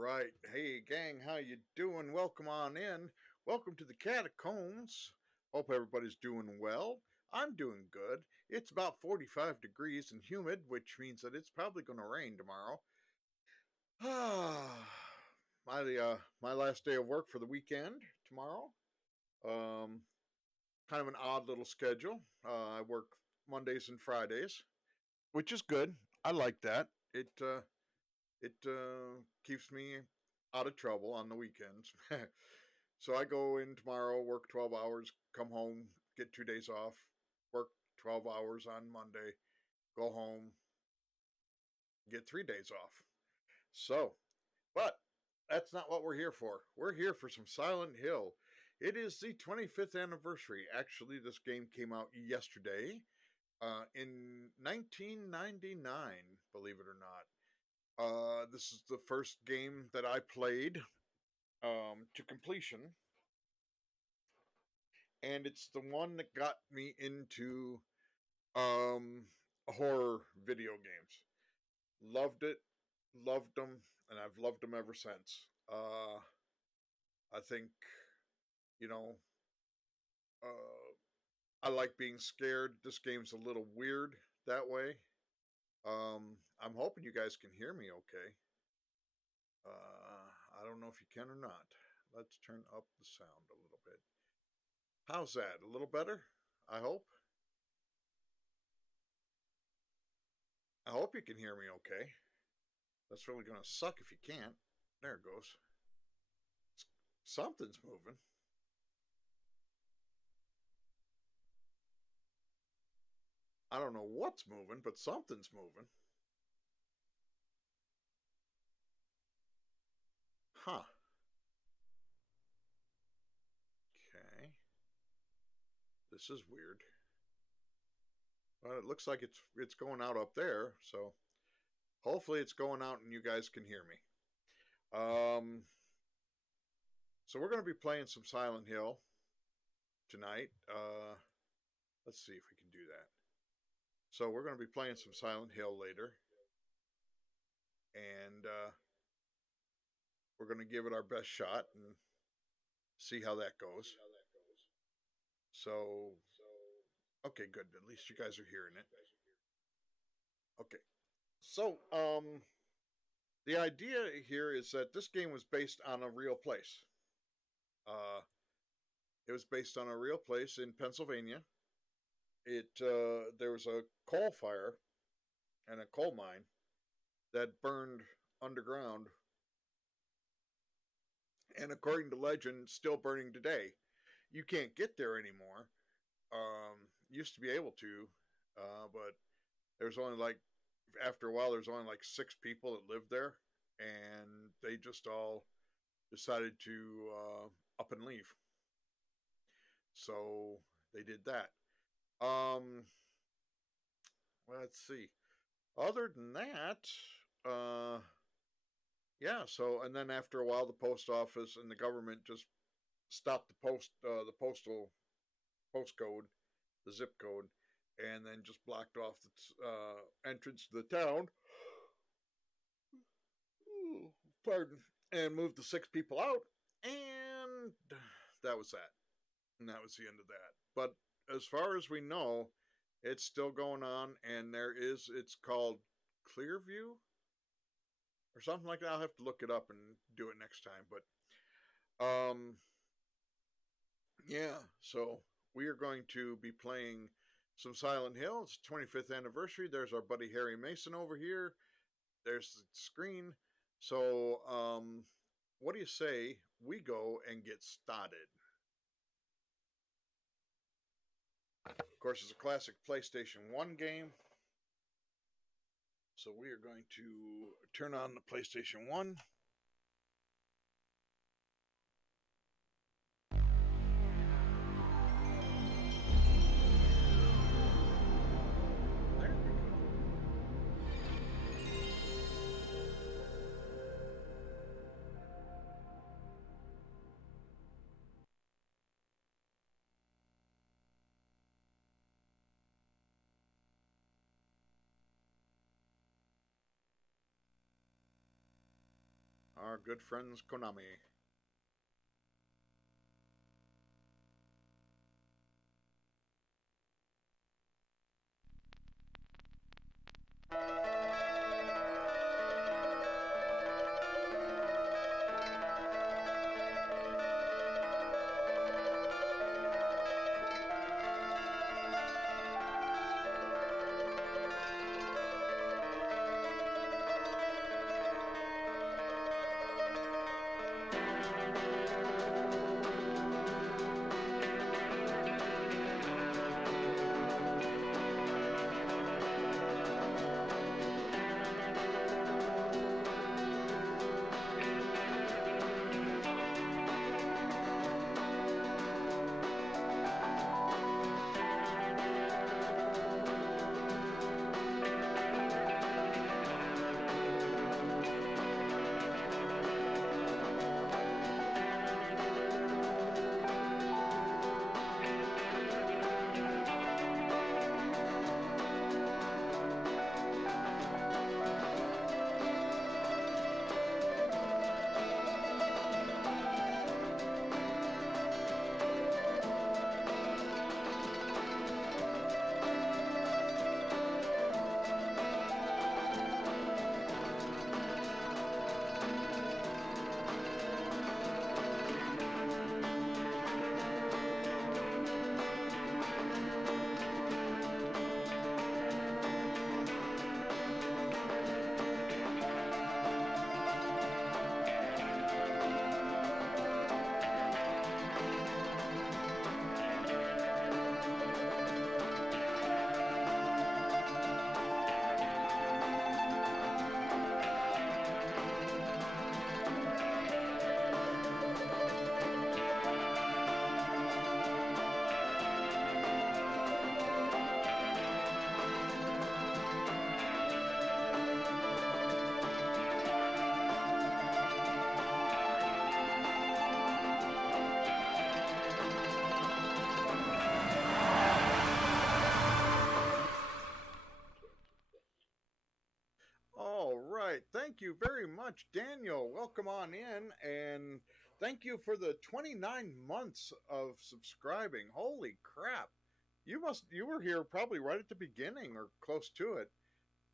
right. Hey, gang, how you doing? Welcome on in. Welcome to the catacombs. Hope everybody's doing well. I'm doing good. It's about 45 degrees and humid, which means that it's probably going to rain tomorrow. My last day of work for the weekend tomorrow. Um, Kind of an odd little schedule. I work Mondays and Fridays, which is good. I like that. It keeps me out of trouble on the weekends. So I go in tomorrow, work 12 hours, come home, get 2 days off, work 12 hours on Monday, go home, get 3 days off. So, but that's not what we're here for. We're here for some Silent Hill. It is the 25th anniversary. Actually, this game came out yesterday in 1999, believe it or not. This is the first game that I played to completion, and it's the one that got me into um, horror video games. Loved it, loved them, and I've loved them ever since. I think you know, uh, I like being scared. This game's a little weird that way. I'm hoping you guys can hear me okay. I don't know if you can or not. Let's turn up the sound a little bit. How's that? A little better? I hope. I hope you can hear me okay. That's really going to suck if you can't. There it goes. Something's moving. I don't know what's moving, but something's moving. Huh. Okay. This is weird. Well, it looks like it's going out up there, so hopefully it's going out and you guys can hear me. Um so we're going to be playing some Silent Hill tonight. Let's see if we can do that. So we're going to be playing some Silent Hill later, and we're going to give it our best shot and see how that goes. So, okay, good. At least you guys are hearing it. Okay. So, the idea here is that this game was based on a real place. Uh, it was based on a real place in Pennsylvania. There was a coal fire and a coal mine that burned underground, and according to legend, still burning today. You can't get there anymore. Used to be able to, but there's only like after a while there's only like 6 people that lived there, and they just all decided to up and leave. So they did that. Um, let's see. Other than that, uh, yeah. So and then after a while, the post office and the government just stopped the postal postcode, the zip code, and then just blocked off the entrance to the town. Pardon, and moved the 6 people out, and that was that. And that was the end of that. But as far as we know, it's still going on, and it's called Clearview or something like that. I'll have to look it up and do it next time. But um, yeah, so we are going to be playing some Silent Hill. It's 25th anniversary. There's our buddy Harry Mason over here. There's the screen. So, what do you say we go and get started? Of course, it's a classic PlayStation 1 game. So, we are going to turn on the PlayStation 1. There we go. our good friends Konami. All right. Thank you very much, Daniel. Welcome on in, and thank you for the 29 months of subscribing. Holy crap. You were here probably right at the beginning or close to it.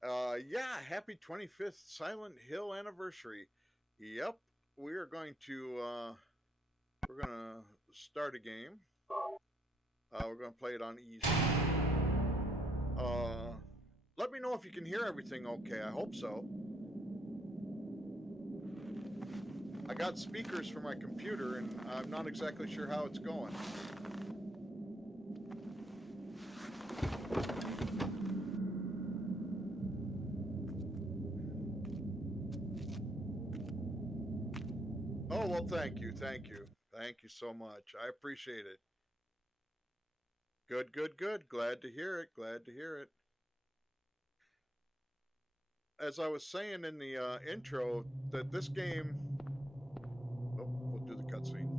Yeah, happy 25th Silent Hill anniversary. Yep, we are going to we're going to start a game. We're going to play it on easy. Let me know if you can hear everything okay. I hope so. I got speakers for my computer, and I'm not exactly sure how it's going. Oh, well, thank you. Thank you. Thank you so much. I appreciate it. Good, good, good. Glad to hear it. Glad to hear it. As I was saying in the intro, that this game. Oh, we'll do the cutscene.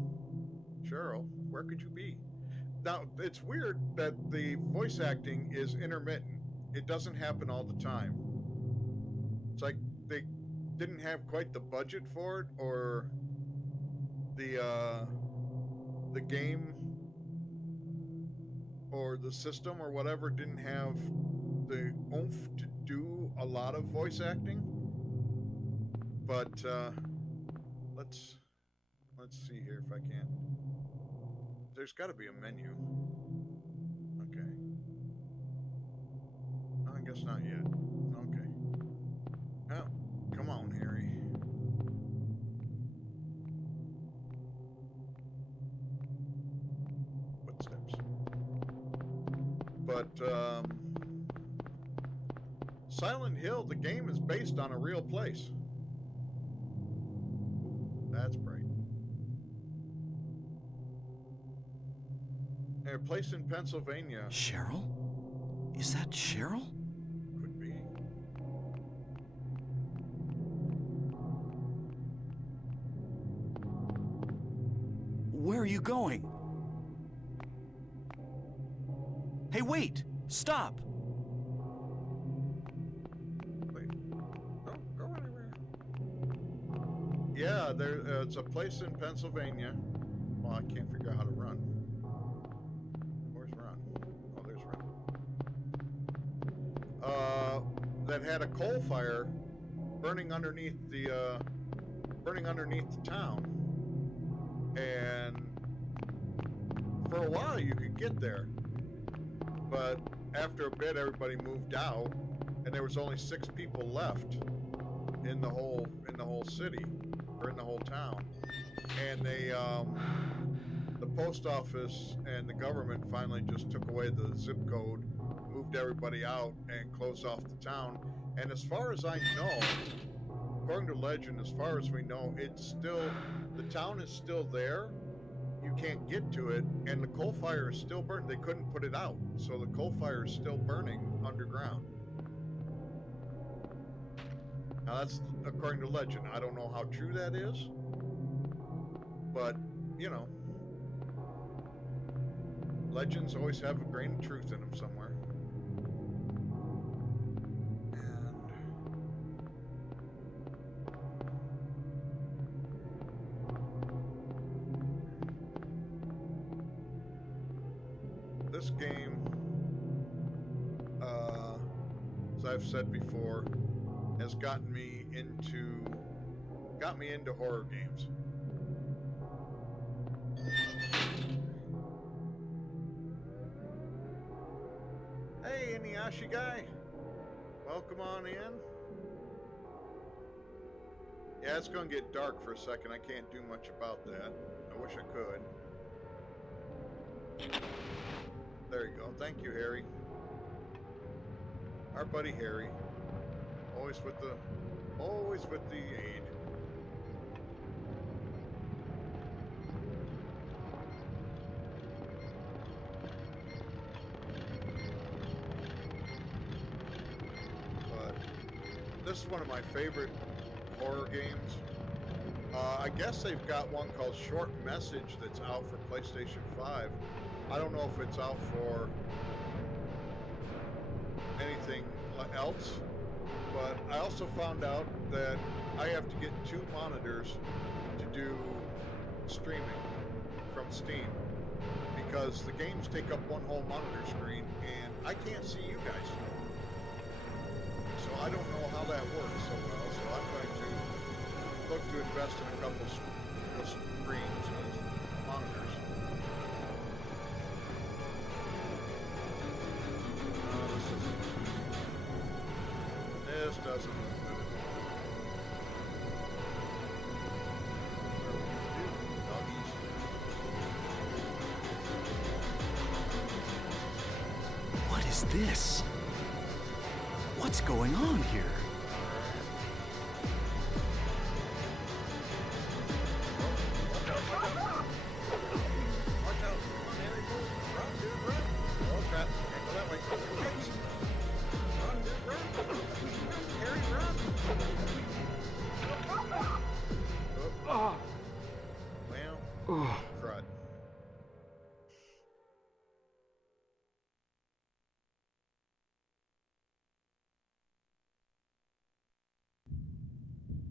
Cheryl, where could you be? Now, it's weird that the voice acting is intermittent. It doesn't happen all the time. It's like they didn't have quite the budget for it, or the game or the system or whatever didn't have the oomph to do a lot of voice acting. But let's see here if I can. There's got to be a menu. Okay. I guess not yet. Okay. Oh, come on, Harry. Footsteps. But Silent Hill, the game is based on a real place. That's bright. A place in Pennsylvania. Cheryl? Is that Cheryl? Could be. Where are you going? Hey, wait! Stop! Wait. Don't go anywhere. Yeah, Yeah, it's a place in Pennsylvania. Well, I can't figure out how to run. Where's run? Oh, there's run. That had a coal fire burning underneath the town, and for a while you could get there, but after a bit everybody moved out, and there was only 6 people left in the whole city, or in the whole town, and the post office and the government finally just took away the zip code, moved everybody out, and closed off the town. And as far as I know, according to legend, as far as we know, the town is still there. You can't get to it, and the coal fire is still burning. They couldn't put it out, so the coal fire is still burning underground. Now that's according to legend. I don't know how true that is, but you know, legends always have a grain of truth in them somewhere. And this game, as I've said before, has got me into horror games. Hey, Inuyasha guy, welcome on in. Yeah, it's gonna get dark for a second. I can't do much about that. I wish I could. There you go. Thank you, Harry. Our buddy Harry. Always with the aid. But this is one of my favorite horror games. I guess they've got one called Short Message that's out for PlayStation 5. I don't know if it's out for anything else. But I also found out that I have to get 2 monitors to do streaming from Steam, because the games take up one whole monitor screen and I can't see you guys. So I don't know how that works so well, so I'm going to look to invest in a couple screens as monitors. This doesn't. What is this? What's going on here?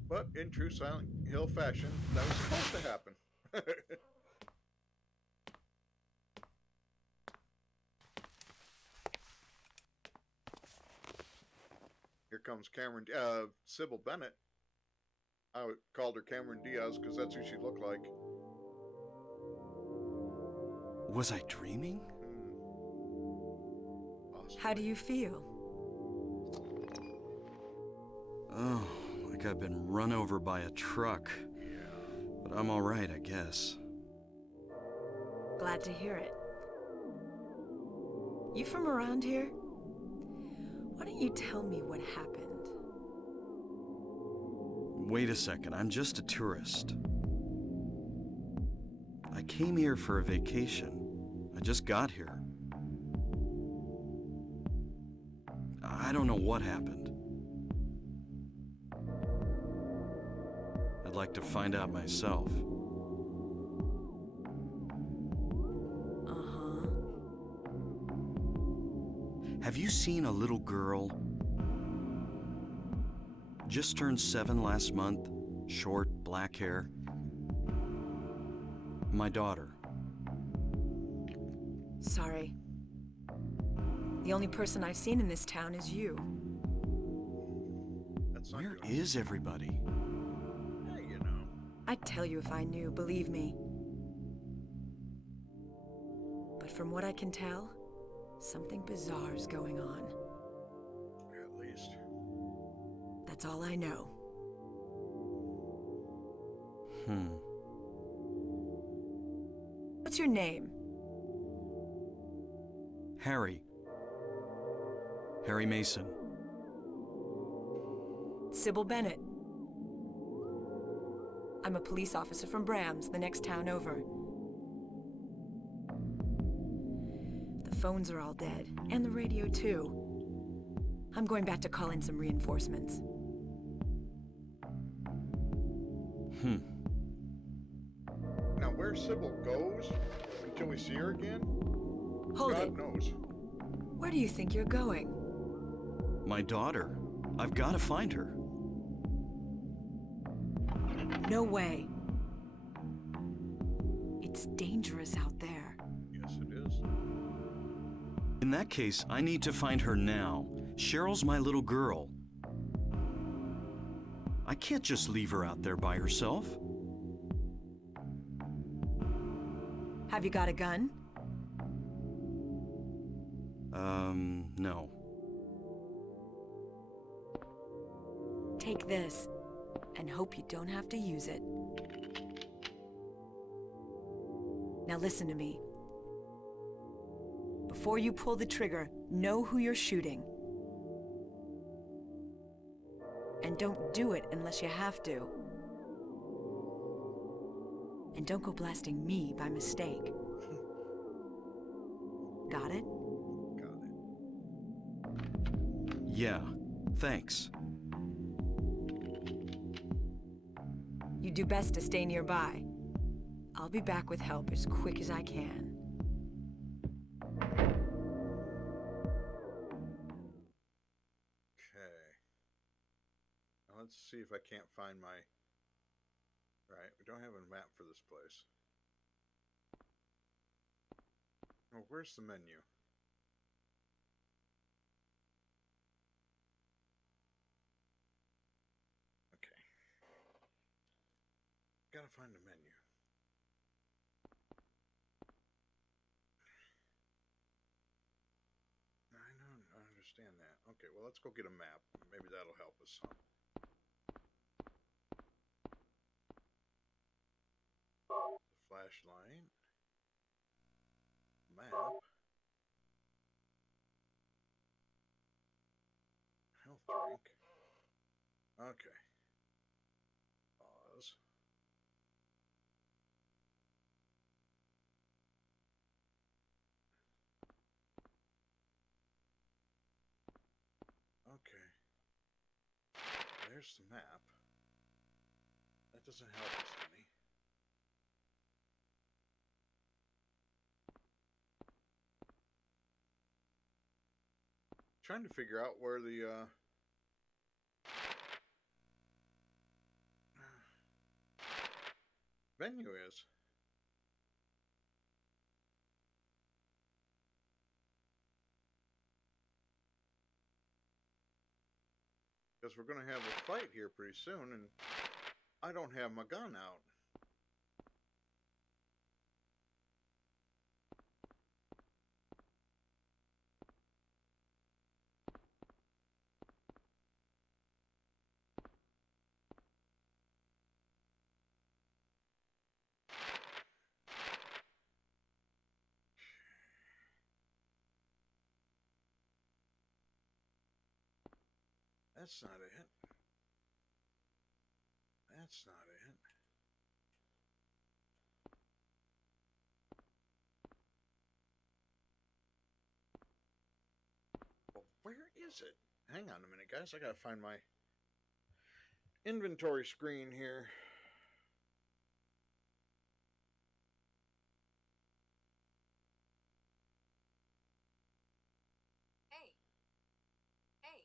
But in true Silent Hill fashion, that was supposed to happen. Here comes Sybil Bennett. I called her Cameron Diaz because that's who she looked like. Was I dreaming? Awesome. How do you feel? Oh, like I've been run over by a truck. Yeah. But I'm all right, I guess. Glad to hear it. You from around here? Why don't you tell me what happened? Wait a second, I'm just a tourist. I came here for a vacation. I just got here. I don't know what happened. I'd like to find out myself. Uh-huh. Have you seen a little girl? Just turned 7 last month. short, black hair. My daughter. Sorry. The only person I've seen in this town is you. That's not Where good. is everybody? Yeah, you know. I'd tell you if I knew, believe me. But from what I can tell, something bizarre's going on. At least. That's all I know. What's your name? Harry. Harry Mason. Sybil Bennett. I'm a police officer from Brams, the next town over. The phones are all dead, and the radio too. I'm going back to call in some reinforcements. Now, where Sybil goes until we see her again, Hold God it. knows. Where do you think you're going? My daughter. I've got to find her. No way. It's dangerous out there. Yes, it is. In that case, I need to find her now. Cheryl's my little girl. I can't just leave her out there by herself. Have you got a gun? No. Take this, and hope you don't have to use it. Now listen to me. Before you pull the trigger, know who you're shooting. And don't do it unless you have to. And don't go blasting me by mistake. Got it? Got it. Yeah, thanks. You do best to stay nearby. I'll be back with help as quick as I can. Okay. Now let's see if I can't find my... Right, we don't have a map for this place. Oh, where's the menu? Okay. Gotta find the menu. I know, I understand that. Okay, well, let's go get a map. Maybe that'll help us some. Flashlight. Map. Health drink. Okay. Pause. Okay. There's the map. That doesn't help us any. Trying to figure out where the venue is. Because we're going to have a fight here pretty soon, and I don't have my gun out. That's not it. That's not it. Well, where is it? Hang on a minute, guys. I gotta find my inventory screen here. Hey. Hey.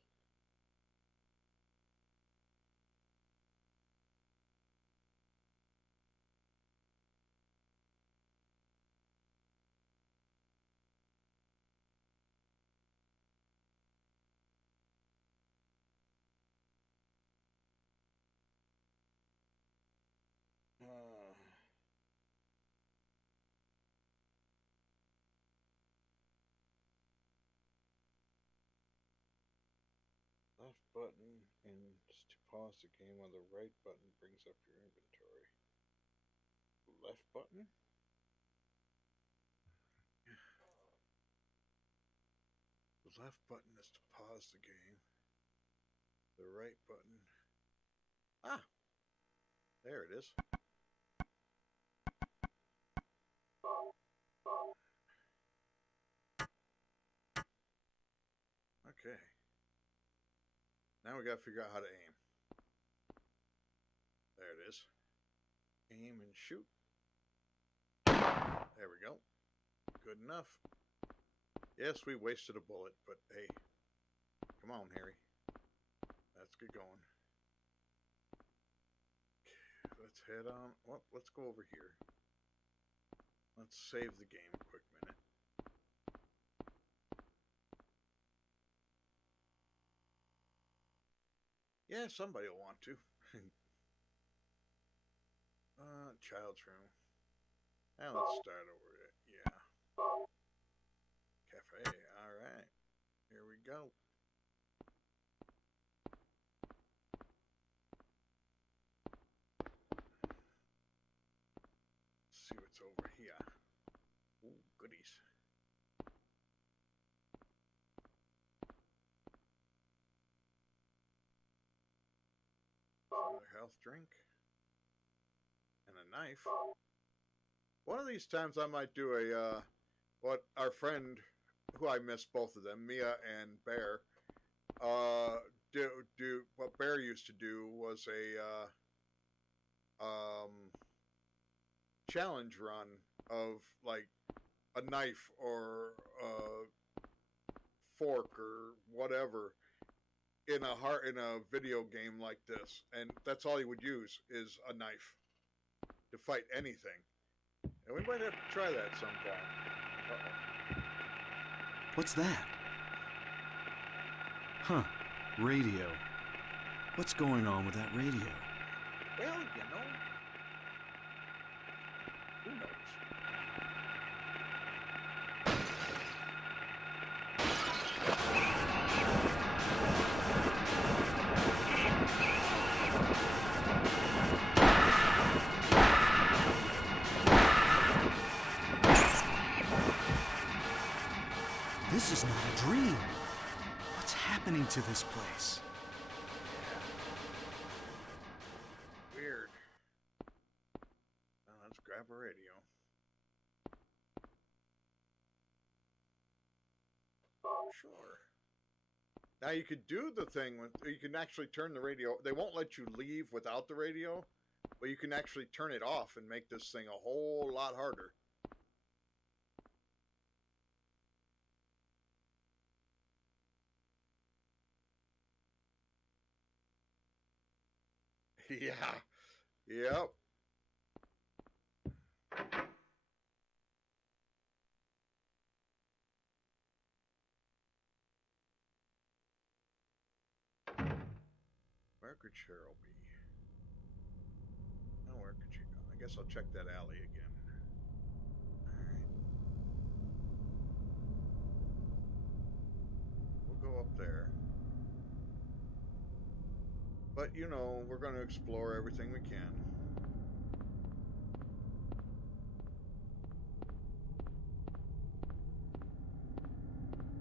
left button and to pause the game while the right button brings up your inventory. Left button? The left button is to pause the game. The right button. Ah! There it is. Okay. Now we gotta figure out how to aim. There it is. Aim and shoot. There we go. Good enough. Yes, we wasted a bullet, but hey. Come on, Harry. Let's get going. Okay, let's head on. Well, let's go over here. Let's save the game a quick minute. Yeah, somebody will want to. Child's room. Now let's start over it. Yeah. Cafe. Alright. Here we go. Let's see what's over here. Ooh, goodies. Another health drink. And a knife. One of these times I might do a, what our friend, who I miss both of them, Mia and Bear, what Bear used to do was a, challenge run of, like, a knife or a fork or whatever in a video game like this, and that's all he would use is a knife to fight anything. And we might have to try that sometime. Uh-oh. What's that? Huh. Radio. What's going on with that radio? Well, you know. Who knows? This is not a dream. What's happening to this place? Weird. Now let's grab a radio. Sure. Now you could do the thing with, you can actually turn the radio. They won't let you leave without the radio, but you can actually turn it off and make this thing a whole lot harder. Yeah. Yep. Where could Cheryl be? Oh, where could she go? I guess I'll check that alley again. Alright. We'll go up there. But, you know, we're going to explore everything we can.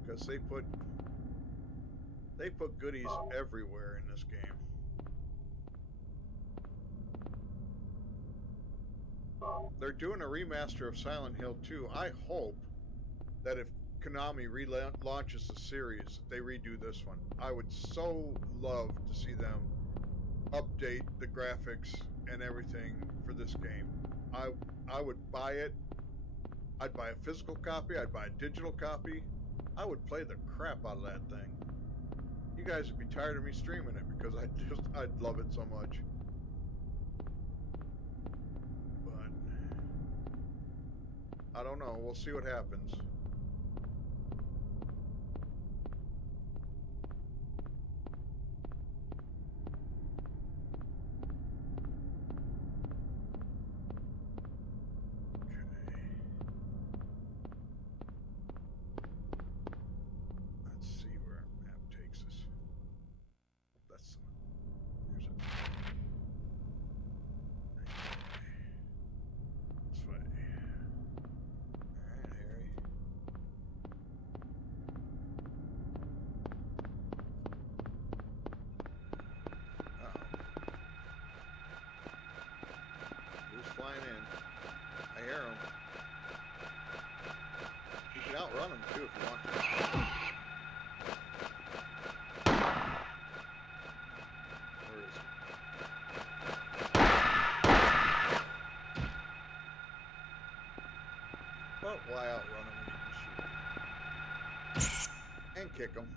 Because they put goodies everywhere in this game. They're doing a remaster of Silent Hill 2. I hope that if Konami relaunches the series, they redo this one. I would so love to see them update the graphics and everything for this game. I would buy it. I'd buy a physical copy. I'd buy a digital copy. I would play the crap out of that thing. You guys would be tired of me streaming it because I'd love it so much. But I don't know. We'll see what happens. Let's see where our map takes us. run them too if you want to. Where is he? But why outrun him when you can shoot him? And kick him.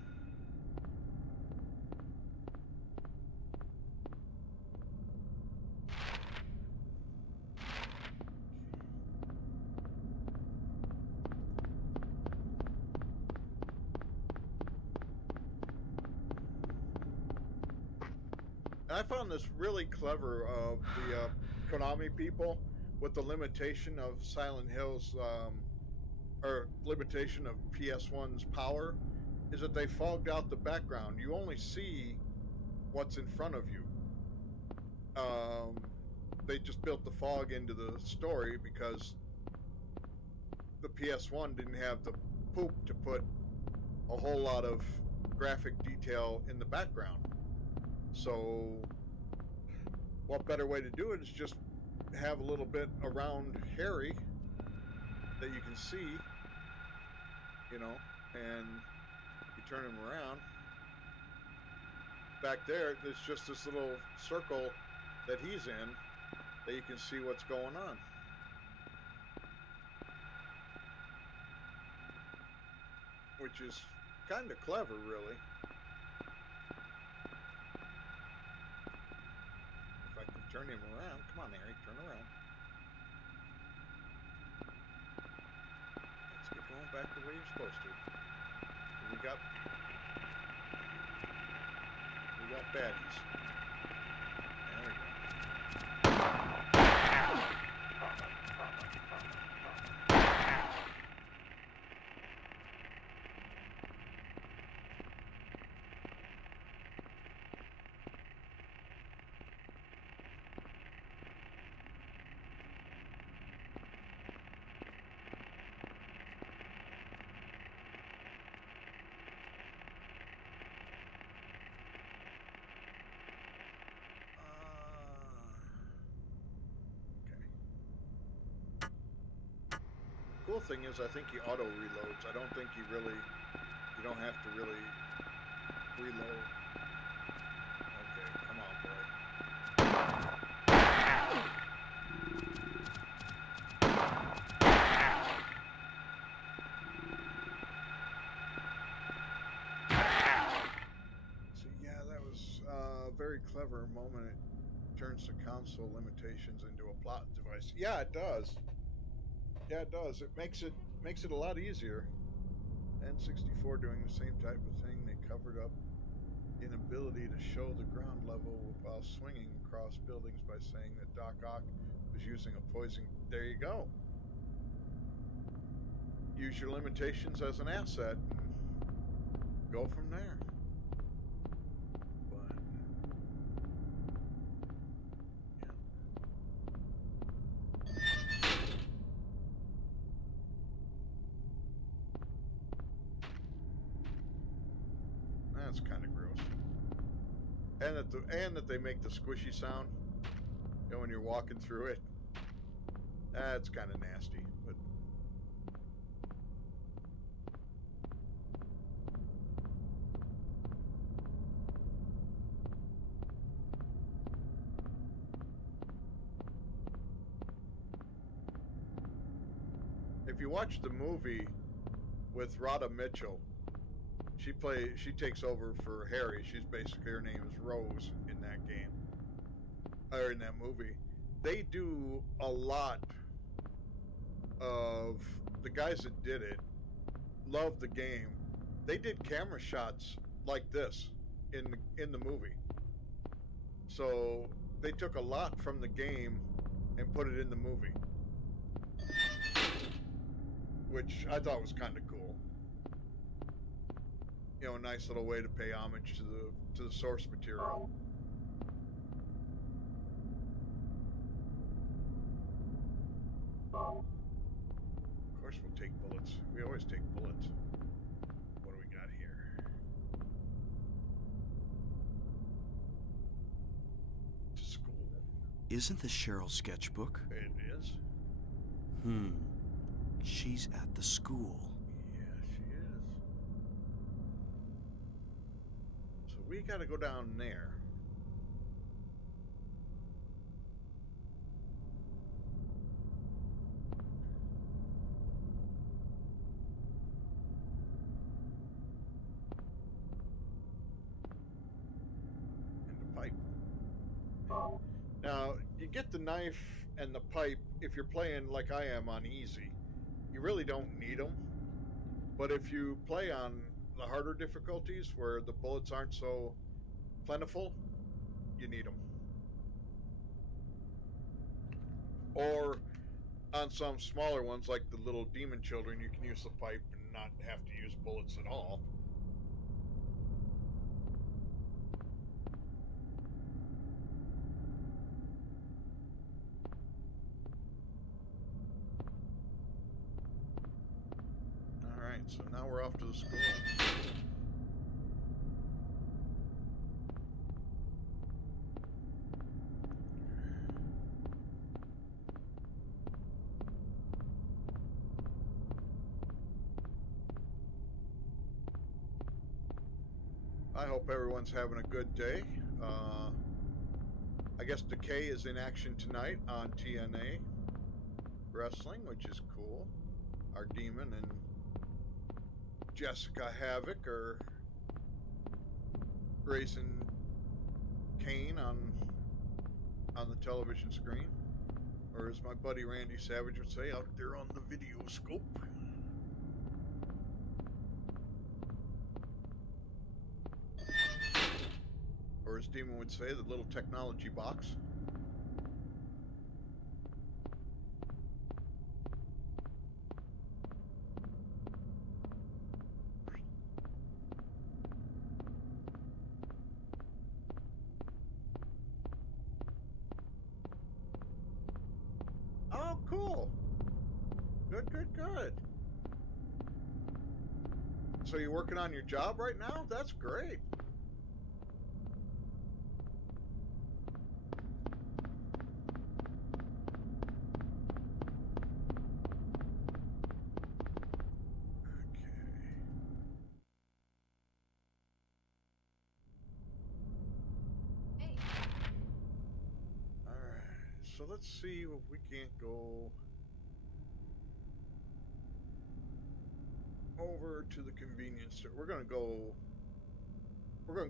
I found this really clever of the Konami people with the limitation of Silent Hill's, or limitation of PS1's power, is that they fogged out the background. You only see what's in front of you. They just built the fog into the story because the PS1 didn't have the poop to put a whole lot of graphic detail in the background. So, what better way to do it is just have a little bit around Harry that you can see, you know, and you turn him around. Back there, there's just this little circle that he's in that you can see what's going on. Which is kind of clever, really. Turn him around. Come on, Harry. Turn around. Let's get going back the way you're supposed to. We got baddies. There we go. Cool thing is, I think he auto reloads. I don't think you don't have to really reload. Okay, come on, boy. So yeah, that was a very clever moment. It turns the console limitations into a plot device. Yeah, it does. Yeah, it does. It makes it a lot easier. N64 doing the same type of thing. They covered up inability to show the ground level while swinging across buildings by saying that Doc Ock was using a poison. There you go. Use your limitations as an asset and go from there. But that's kind of gross. And that they make the squishy sound, you know, when you're walking through it. That's kind of nasty, but if you watch the movie with Radha Mitchell, she takes over for Harry. She's basically, her name is Rose in that game, or in that movie. They do a lot of, the guys that did it love the game. They did camera shots like this in the movie. So they took a lot from the game and put it in the movie, which I thought was kind of cool. You know, a nice little way to pay homage to the source material. Of course we'll take bullets. We always take bullets. What do we got here? To school. Isn't this Cheryl's sketchbook? It is. She's at the school. Yeah, we gotta go down there. And the pipe. Now, you get the knife and the pipe if you're playing like I am on easy. You really don't need them. But if you play on the harder difficulties where the bullets aren't so plentiful, you need them. Or on some smaller ones like the little demon children, you can use the pipe and not have to use bullets at all. Alright, so now we're off to the school. I hope everyone's having a good day. I guess Decay is in action tonight on TNA Wrestling, which is cool. Our Demon and Jessica Havoc are racing Kane on the television screen. Or as my buddy Randy Savage would say, out there on the video scope. Or as Demon would say, the little technology box. Oh, cool. Good, good, good. So you're working on your job right now? That's great. So let's see if we can't go over to the convenience store. We're gonna go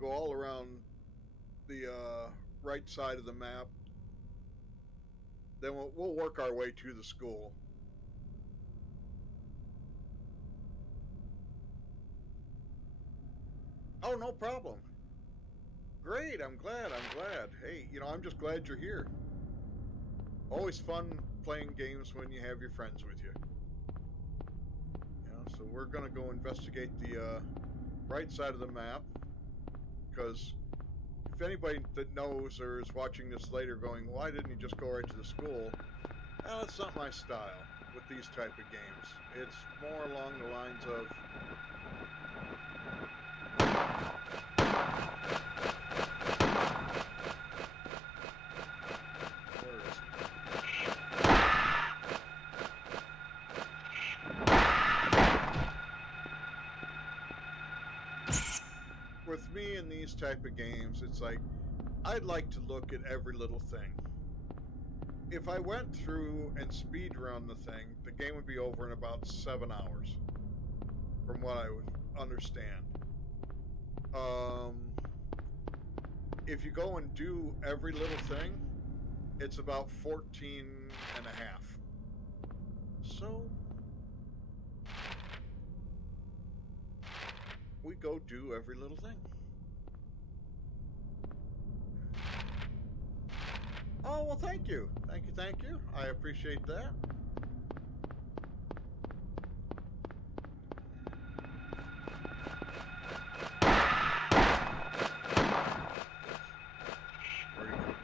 all around the right side of the map. Then we'll work our way to the school. Oh, no problem. Great, I'm glad. Hey, I'm just glad you're here. Always fun playing games when you have your friends with you. So we're gonna go investigate the right side of the map, because if anybody that knows or is watching this later going, why didn't you just go right to the school? Well, that's not my style with these type of games. It's more along the lines of with me in these type of games, it's like I'd like to look at every little thing. If I went through and speed run the thing, the game would be over in about 7 hours, from what I would understand. If you go and do every little thing, it's about 14 and a half. So we go do every little thing. Oh, well, thank you. Thank you. I appreciate that. Where are you going?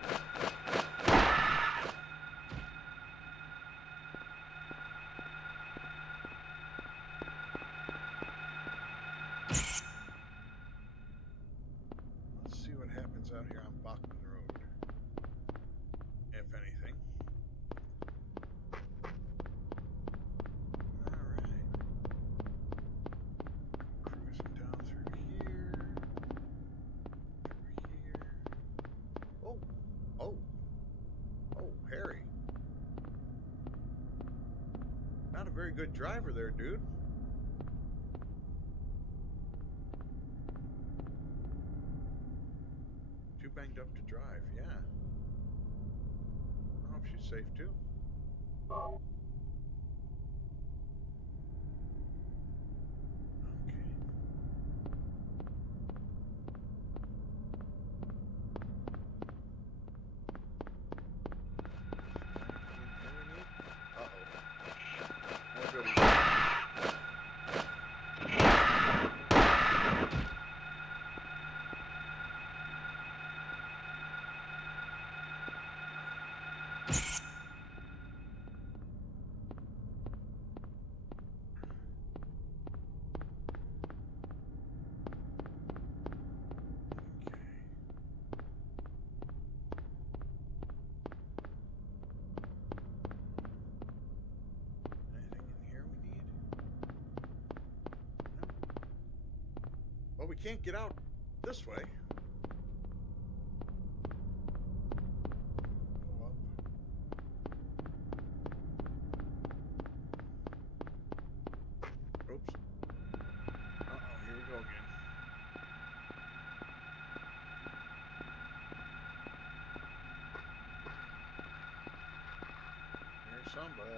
Let's see what happens out here on Bachman Road. If anything. very good driver there, dude. Too banged up to drive, yeah. I hope she's safe too. Well, we can't get out this way. Go up. Oops. Uh-oh, here we go again. There's somebody.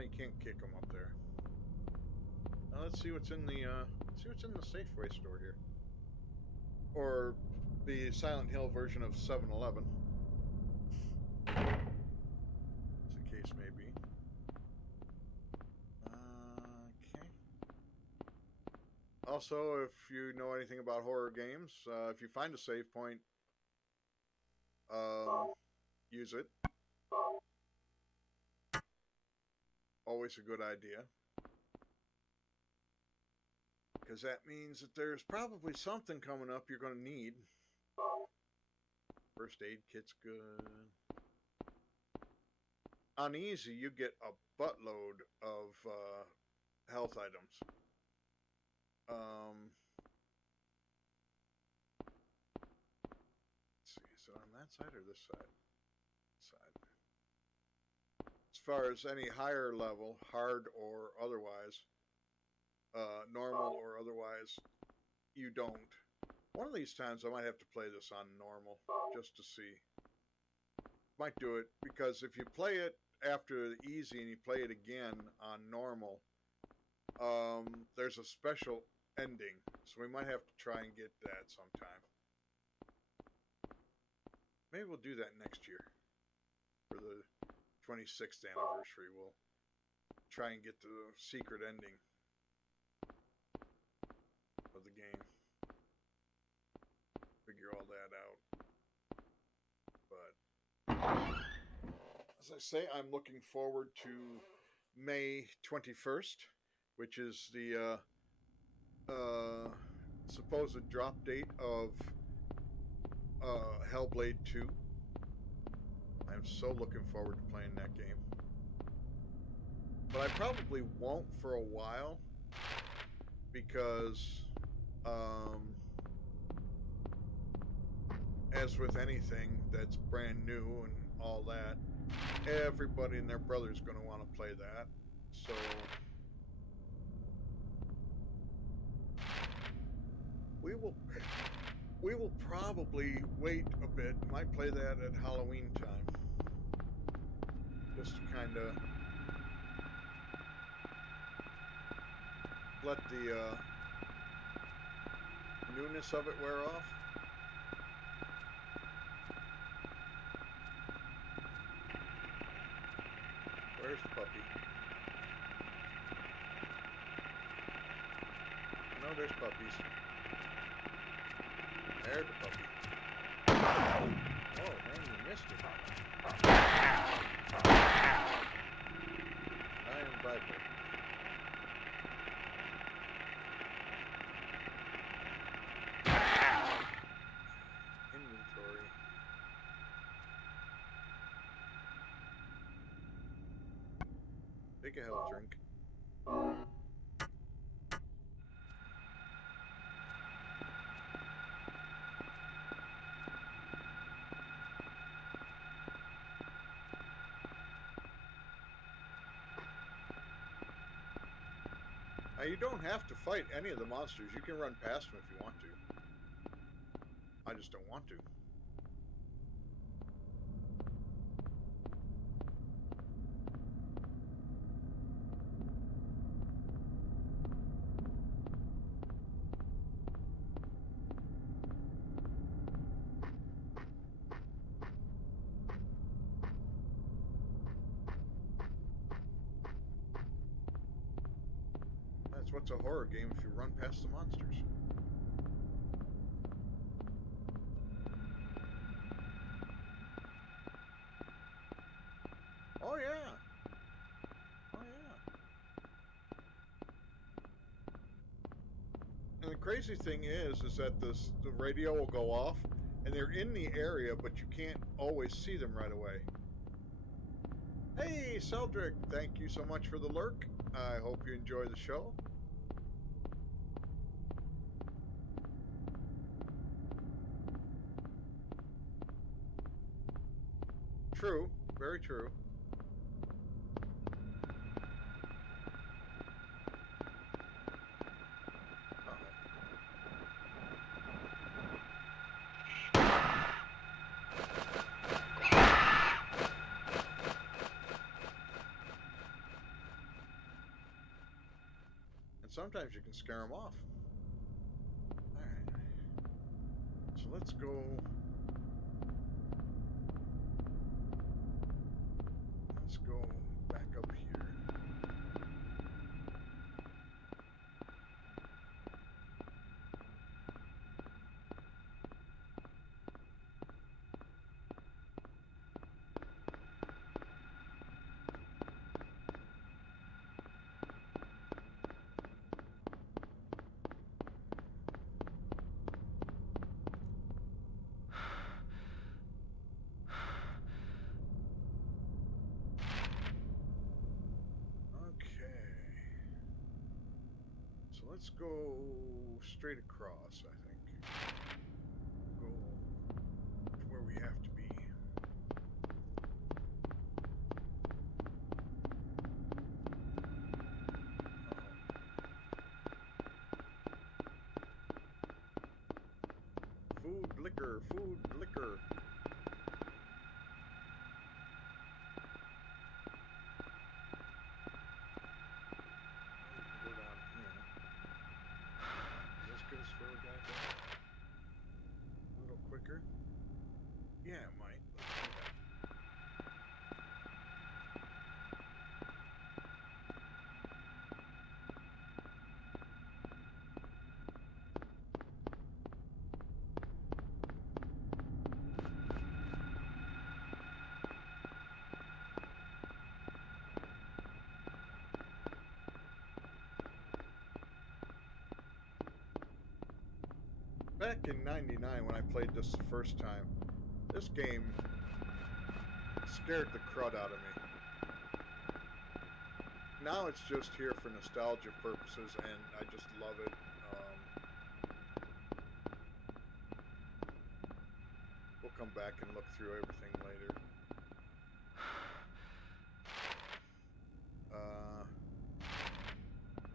You can't kick them up there. Now let's see what's in the Safeway store here, or the Silent Hill version of 7-Eleven, as the case may be. Okay. Also, if you know anything about horror games, if you find a save point, use it. Always a good idea, because that means that there's probably something coming up you're going to need. First aid kit's good. On easy, you get a buttload of health items. Let's see, is it on that side or this side? As far as any higher level, hard or otherwise, normal or otherwise, you don't. One of these times I might have to play this on normal just to see. Might do it, because if you play it after the easy and you play it again on normal, there's a special ending, so we might have to try and get that sometime. Maybe we'll do that next year for the 26th anniversary. We'll try and get the secret ending of the game. Figure all that out. But as I say, I'm looking forward to May 21st, which is the supposed drop date of Hellblade 2. I'm so looking forward to playing that game. But I probably won't for a while, because as with anything that's brand new and all that, everybody and their brother's going to want to play that. So we will probably wait a bit. Might play that at Halloween time, just to kind of let the newness of it wear off. Where's the puppy? No, there's puppies. There's the puppy. Oh, man, you missed it. I am Viper. Inventory. Take a health drink. Now, you don't have to fight any of the monsters. You can run past them if you want to. I just don't want to. That's what's a horror game if you run past the monsters. Oh yeah. Oh yeah. And the crazy thing is that the radio will go off, and they're in the area, but you can't always see them right away. Hey, Seldrick, thank you so much for the lurk. I hope you enjoy the show. True, very true. And sometimes you can scare them off. Alright. So let's go. Let's go back up here. Let's go straight across, I think. Go to where we have to be. Food, liquor, food, liquor. Quicker? Yeah, it might. Let's do Back in '99 when I played this the first time, this game scared the crud out of me. Now it's just here for nostalgia purposes, and I just love it. We'll come back and look through everything later.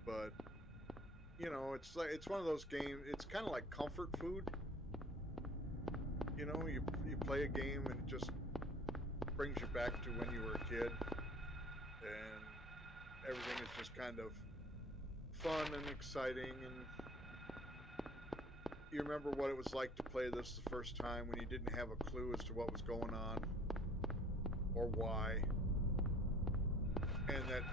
But you know, it's one of those games. It's kind of like comfort food. You know, you play a game and it just brings you back to when you were a kid, and everything is just kind of fun and exciting, and you remember what it was like to play this the first time when you didn't have a clue as to what was going on or why, and that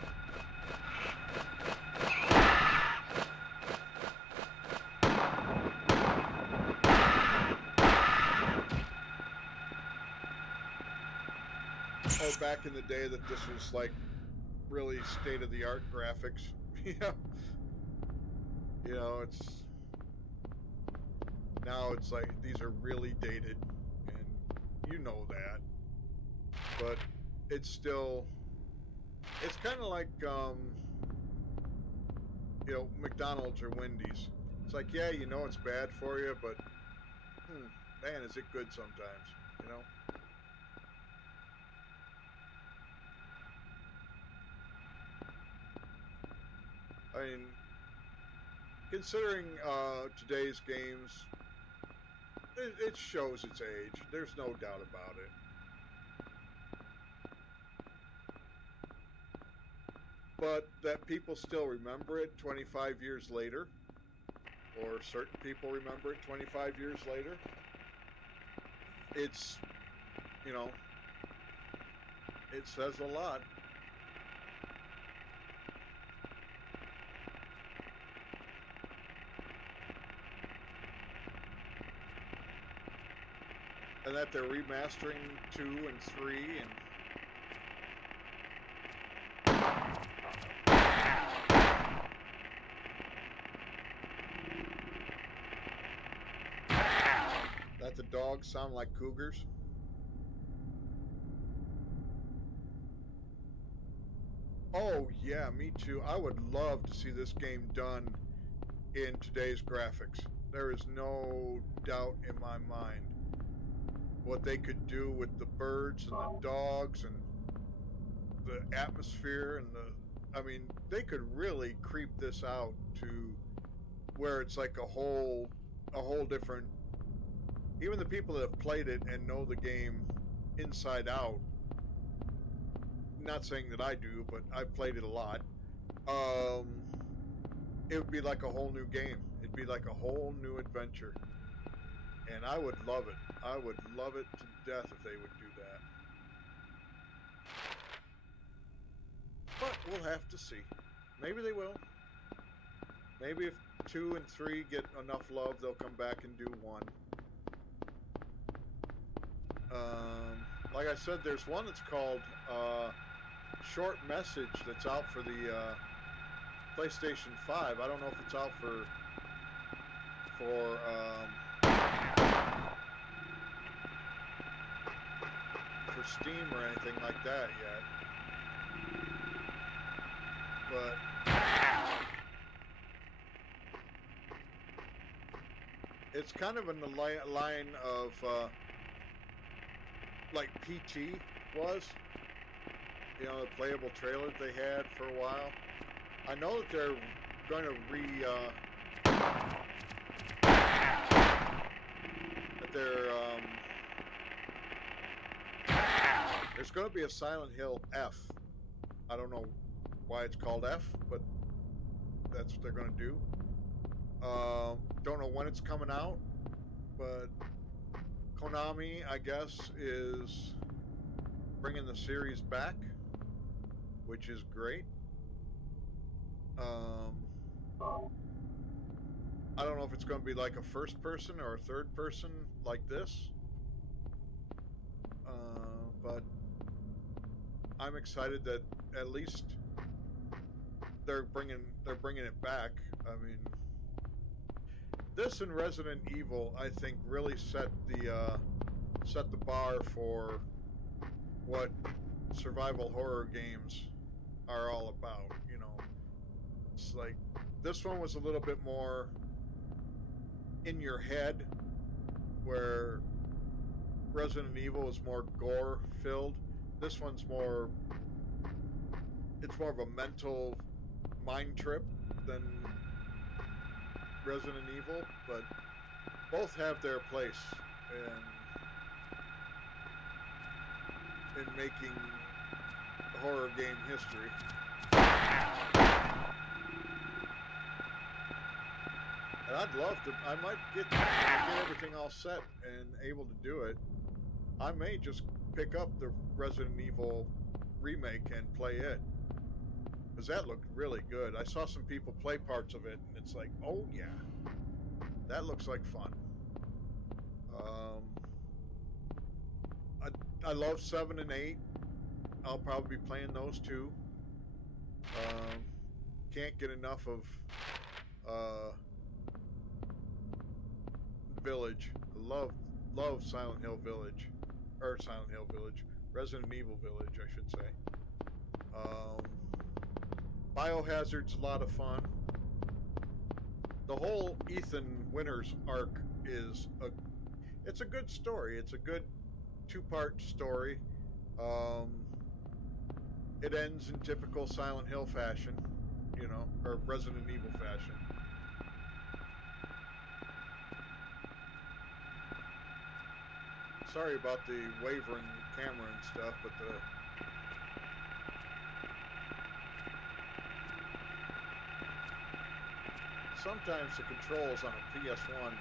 back in the day that this was like really state-of-the-art graphics. You know, it's now it's like these are really dated, and you know that, but it's still It's kind of like McDonald's or Wendy's. It's like, yeah, you know it's bad for you, but man, is it good sometimes, you know? I mean, considering today's games, it shows its age. There's no doubt about it. But that people still remember it 25 years later, or certain people remember it 25 years later, it's, it says a lot. And that they're remastering 2 and 3 and that the dogs sound like cougars. Oh yeah, me too. I would love to see this game done in today's graphics. There is no doubt in my mind what they could do with the birds and the dogs and the atmosphere and they could really creep this out to where it's like a whole different. Even the people that have played it and know the game inside out, not saying that I do, but I've played it a lot, it would be like a whole new game. It'd be like a whole new adventure. And I would love it. I would love it to death if they would do that. But we'll have to see. Maybe they will. Maybe if 2 and 3 get enough love, they'll come back and do 1. Like I said, there's one that's called Short Message that's out for the PlayStation 5. I don't know if it's out for Steam or anything like that yet. But it's kind of in the line of like PT was, the playable trailer they had for a while. I know that they're going to there's going to be a Silent Hill F. I don't know why it's called F, but that's what they're going to do. Don't know when it's coming out, but Konami, I guess, is bringing the series back, which is great. I don't know if it's going to be like a first person or a third person like this, but I'm excited that at least they're bringing it back. I mean, this and Resident Evil, I think, really set the bar for what survival horror games are all about. It's like this one was a little bit more in your head, where Resident Evil is more gore filled. This one's more of a mental mind trip than Resident Evil, but both have their place in making horror game history. And I'd love to. I might get everything all set and able to do it. I may just pick up the Resident Evil remake and play it, because that looked really good. I saw some people play parts of it, and it's like, oh yeah, that looks like fun. I love 7 and 8. I'll probably be playing those too. Can't get enough of Village. Love Silent Hill Village, or Silent Hill Village, Resident Evil Village, I should say. Um, Biohazard's a lot of fun. The whole Ethan Winters arc it's a good story. It's a good two-part story. Um, it ends in typical Silent Hill fashion, or Resident Evil fashion. Sorry about the wavering camera and stuff, but sometimes the controls on a PS1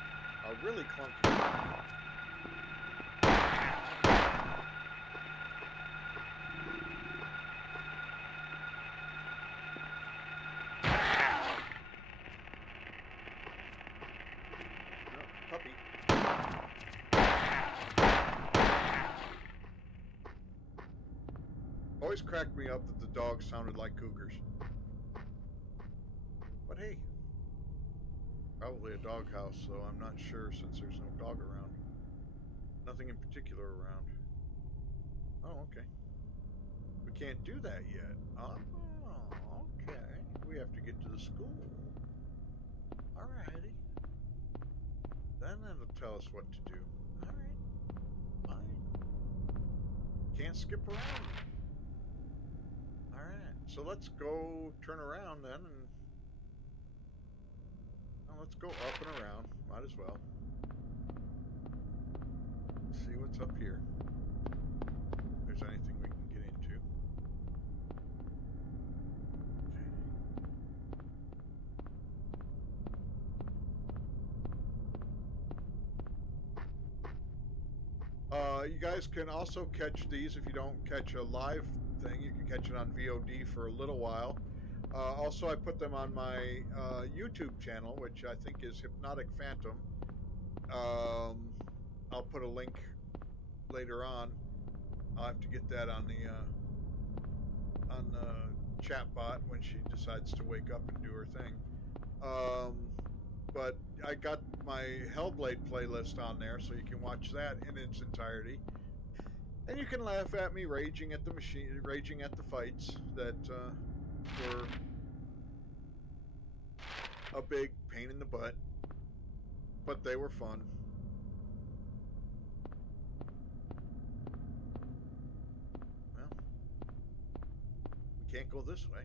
are really clunky. Puppy. Always cracked me up that the dogs sounded like cougars. But hey, probably a doghouse, so I'm not sure since there's no dog around. Nothing in particular around. Oh, okay. We can't do that yet. Oh, okay. We have to get to the school. Alrighty. Then it'll tell us what to do. Alright. Fine. Can't skip around. Alright. So let's go turn around then and let's go up and around. Might as well. See what's up here. If there's anything we can get into. Okay. You guys can also catch these if you don't catch a live thing. You can catch it on VOD for a little while. Also, I put them on my YouTube channel, which I think is Hypnotic Phantom. I'll put a link later on. I'll have to get that on the chat bot when she decides to wake up and do her thing. But I got my Hellblade playlist on there, so you can watch that in its entirety. And you can laugh at me raging at the fights that were a big pain in the butt, but they were fun. Well, we can't go this way.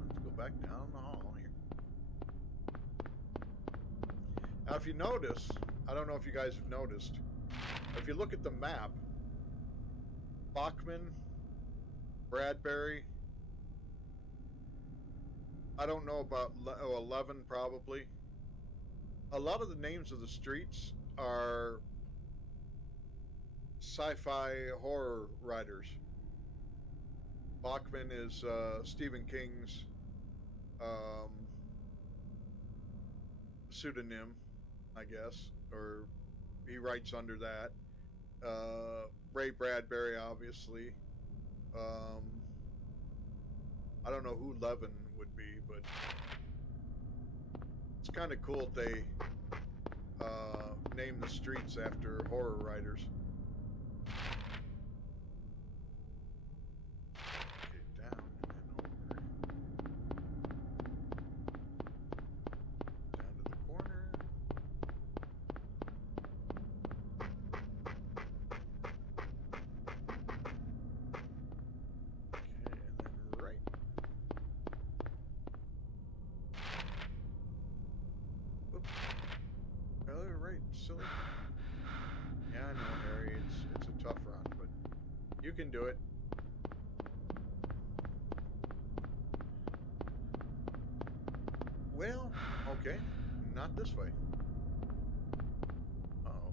Let's go back down the hall here. Now, if you notice, I don't know if you guys have noticed, if you look at the map, Bachman, Bradbury, I don't know about 11 probably. A lot of the names of the streets are sci-fi horror writers. Bachman is Stephen King's pseudonym, I guess, or he writes under that. Ray Bradbury, obviously. I don't know who Levin would be, but it's kind of cool that they name the streets after horror writers. Okay, down and then over. Down to the corner. Silly. Yeah, I know, Harry. It's a tough run, but you can do it. Well, okay, not this way. Uh-oh.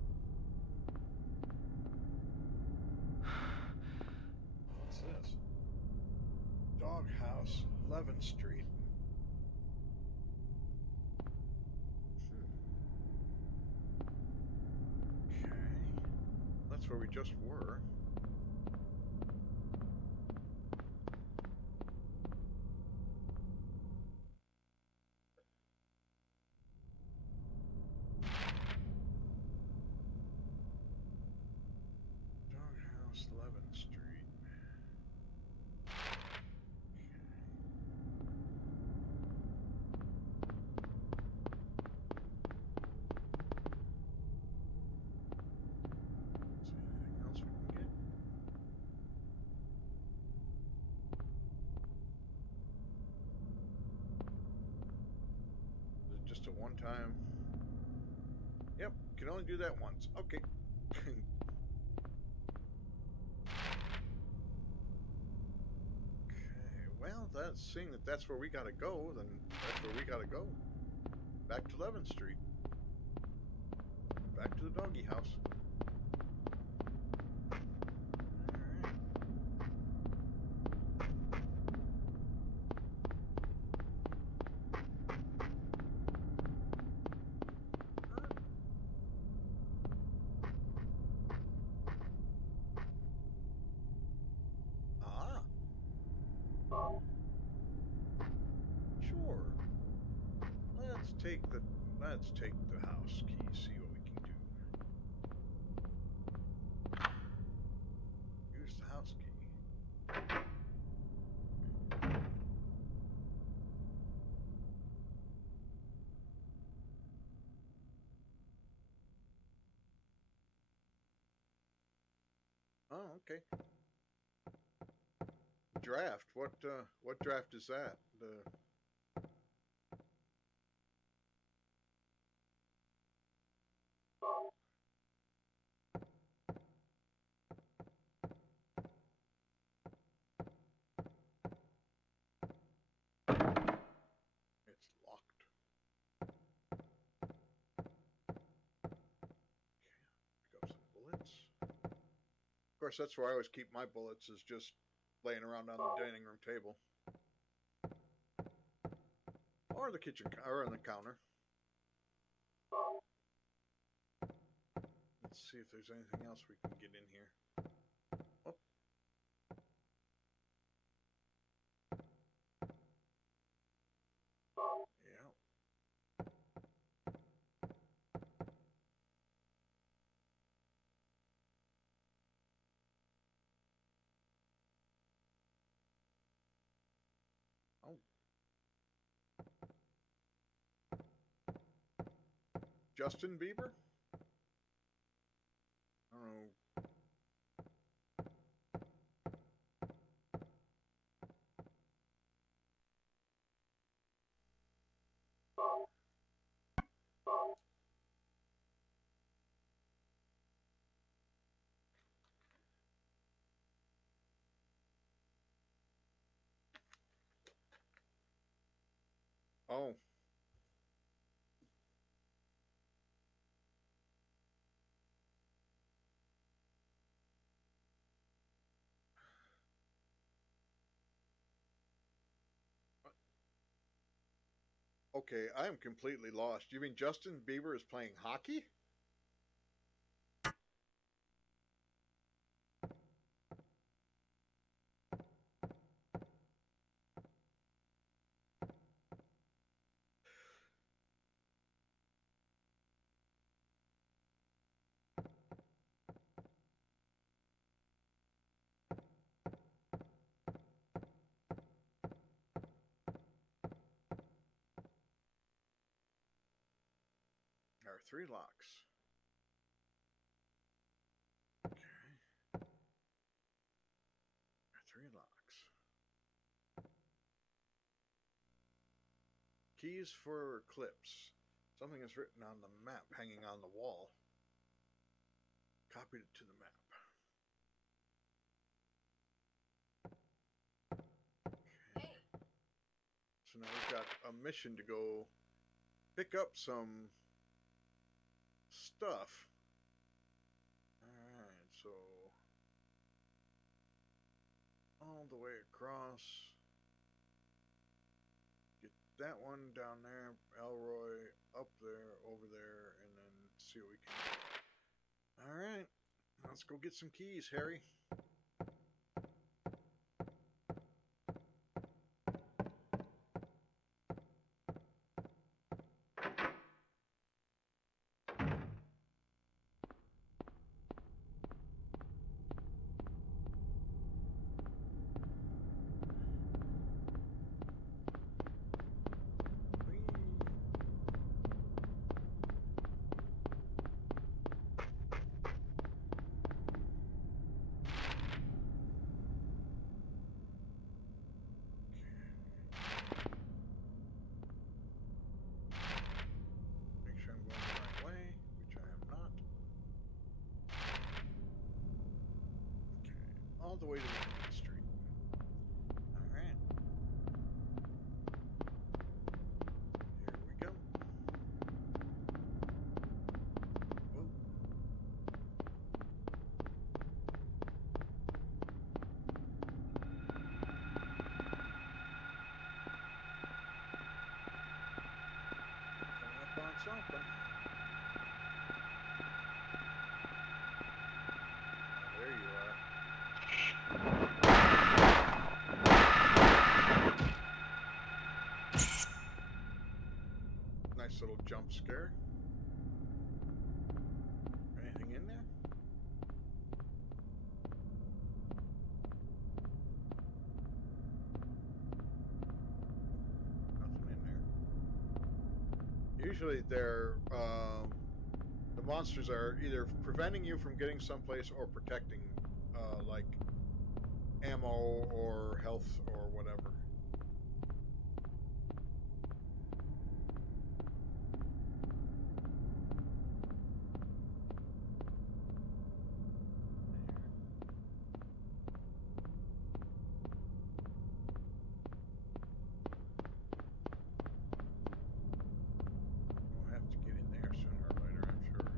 What's this? Doghouse, 11th Street. That's where we just were. one time. Yep, can only do that once. Okay. Okay, well, seeing that that's where we gotta go, then that's where we gotta go. Back to 11th Street. Back to the doggy house. Sure. Let's take the house key, see what we can do. Use the house key. Oh, okay. Draft. What draft is that? It's locked. Pick up some bullets. Of course, that's where I always keep my bullets, is just laying around on the dining room table. Or the kitchen, or on the counter. Let's see if there's anything else we can get in here. Oh. Yeah. Oh. Justin Bieber? I don't know. Oh. Okay, I am completely lost. You mean Justin Bieber is playing hockey? There are 3 locks. Okay. There are 3 locks. Keys for clips. Something is written on the map hanging on the wall. Copied it to the map. Okay. So now we've got a mission to go pick up some stuff. Alright, so all the way across. Get that one down there, Elroy up there, over there, and then see what we can do. Alright, let's go get some keys, Harry. all the way to the end of the street. All right. Here we go. Whoa. Coming up on something. Oh, there you are. Nice little jump scare. Anything in there? Nothing in there. Usually the monsters are either preventing you from getting someplace or protecting, like ammo or health or whatever. We'll have to get in there sooner or later, I'm sure.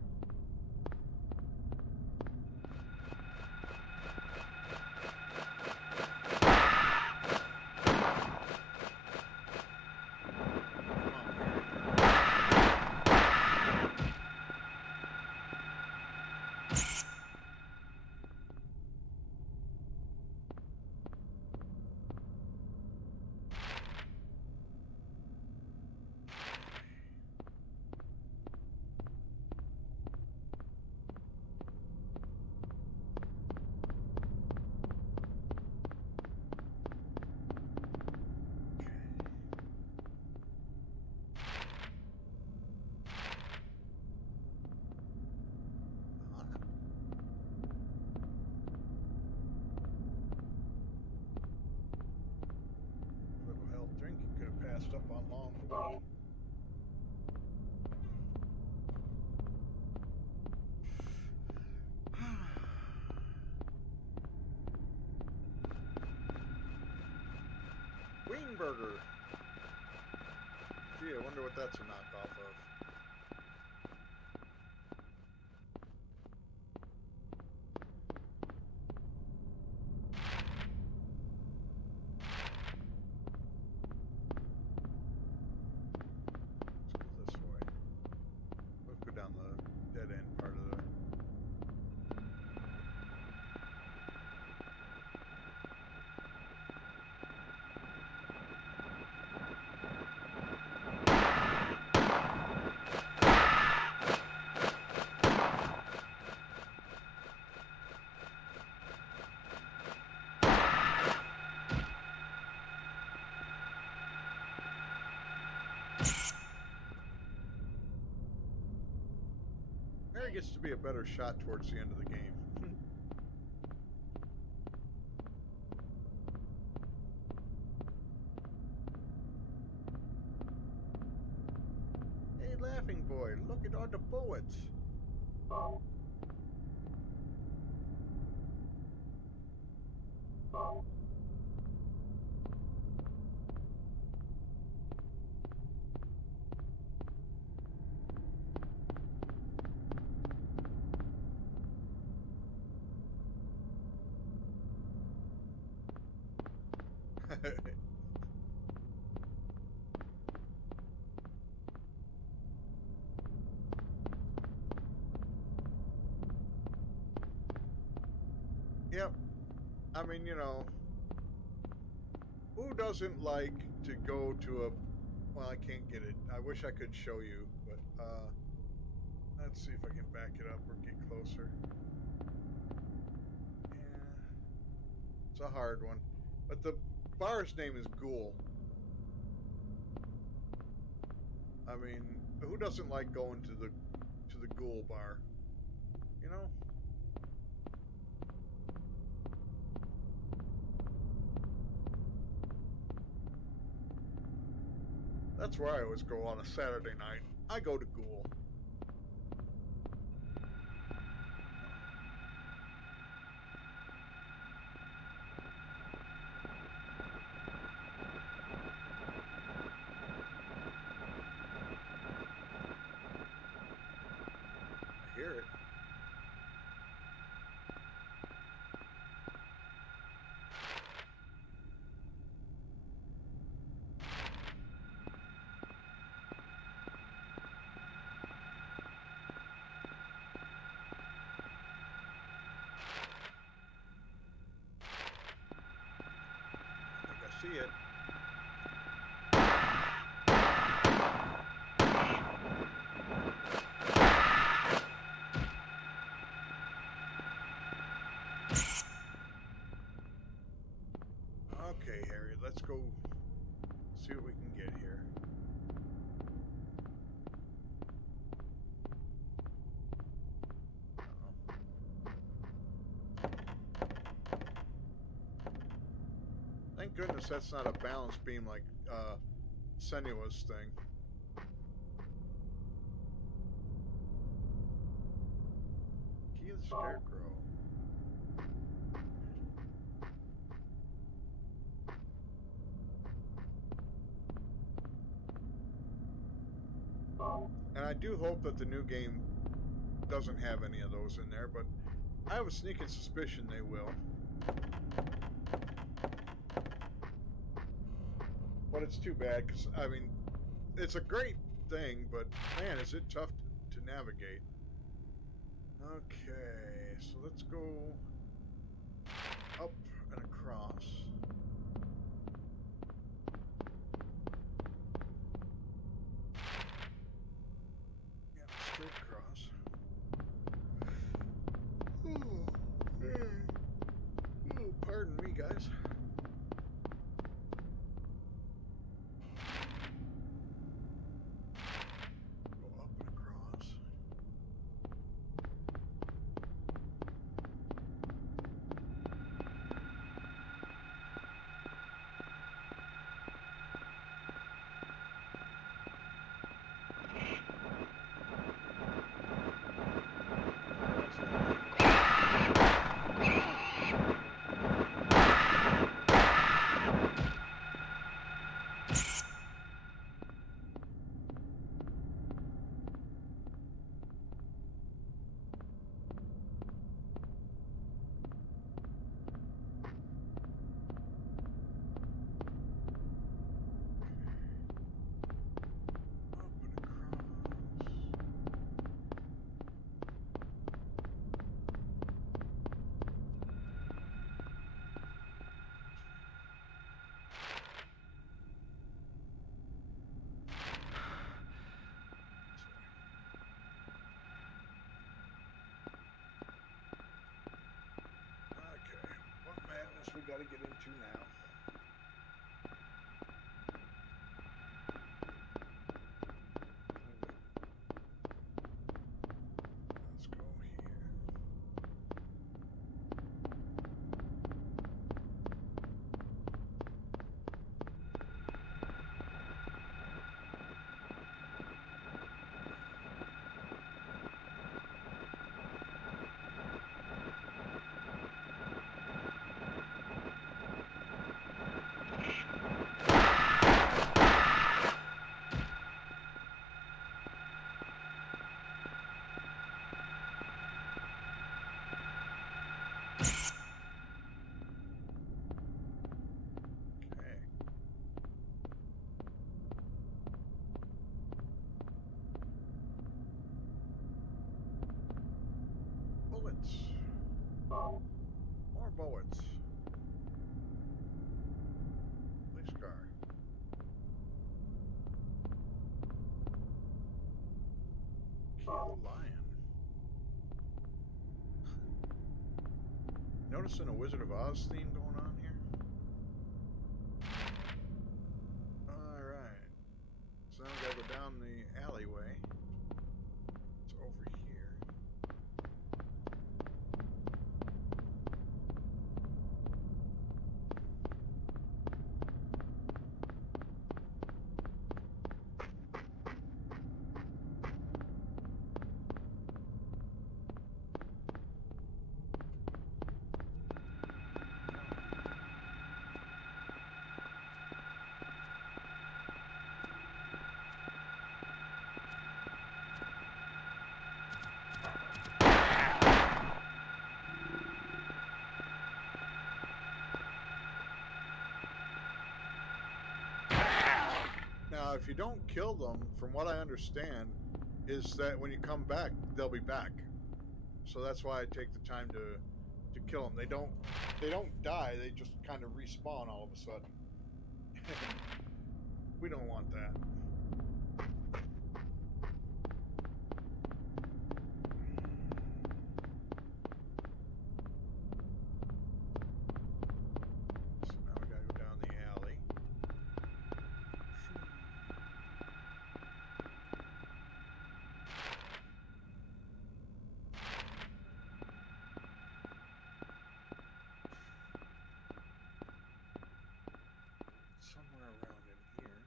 Little health drink you could have passed up on long ago. Weenburger. Gee, I wonder what that's a knockoff of. Let's go this way. Let's go down the dead end part of the... Mary gets to be a better shot towards the end of the game. Hey, laughing boy, look at all the bullets. Yep. I mean, you know, who doesn't like to go to a... Well, I can't get it. I wish I could show you, but, let's see if I can back it up or get closer. Yeah. It's a hard one. But the bar's name is Ghoul. I mean, who doesn't like going to the Ghoul bar? You know? That's where I always go on a Saturday night. I go to Ghoul. see it. Okay, Harriet, let's go see what we can get here. Thank goodness that's not a balance beam like Senua's thing. Key of the Scarecrow. And I do hope that the new game doesn't have any of those in there, but I have a sneaking suspicion they will. But it's too bad, because, I mean, it's a great thing, but, man, is it tough to navigate. Okay, so let's go up and across. Yeah, straight across. Ooh, pardon me, guys. We got to get into now. Let's go here. More bullets. Police car. Key of the Lion. Noticing a Wizard of Oz theme going on here? Alright. So now we gotta go down the alleyway. It's over here. Now, if you don't kill them, from what I understand, is that when you come back, they'll be back. So that's why I take the time to kill them. They don't die. They just kind of respawn all of a sudden. We don't want that. So now we gotta go down the alley. Somewhere around in here.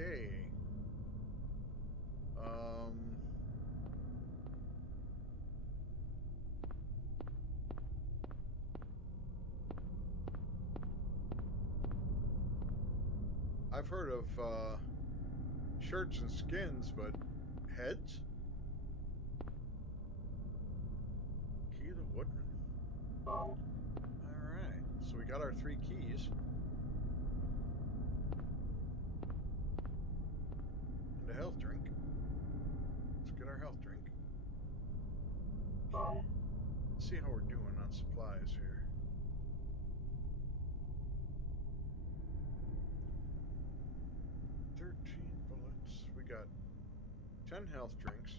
Okay. I've heard of shirts and skins, but heads? Key the Woodman. Alright, so we got our 3 keys. And a health drink. Let's get our health drink. Let's see how we're doing on supplies here. 13 bullets. We got 10 health drinks.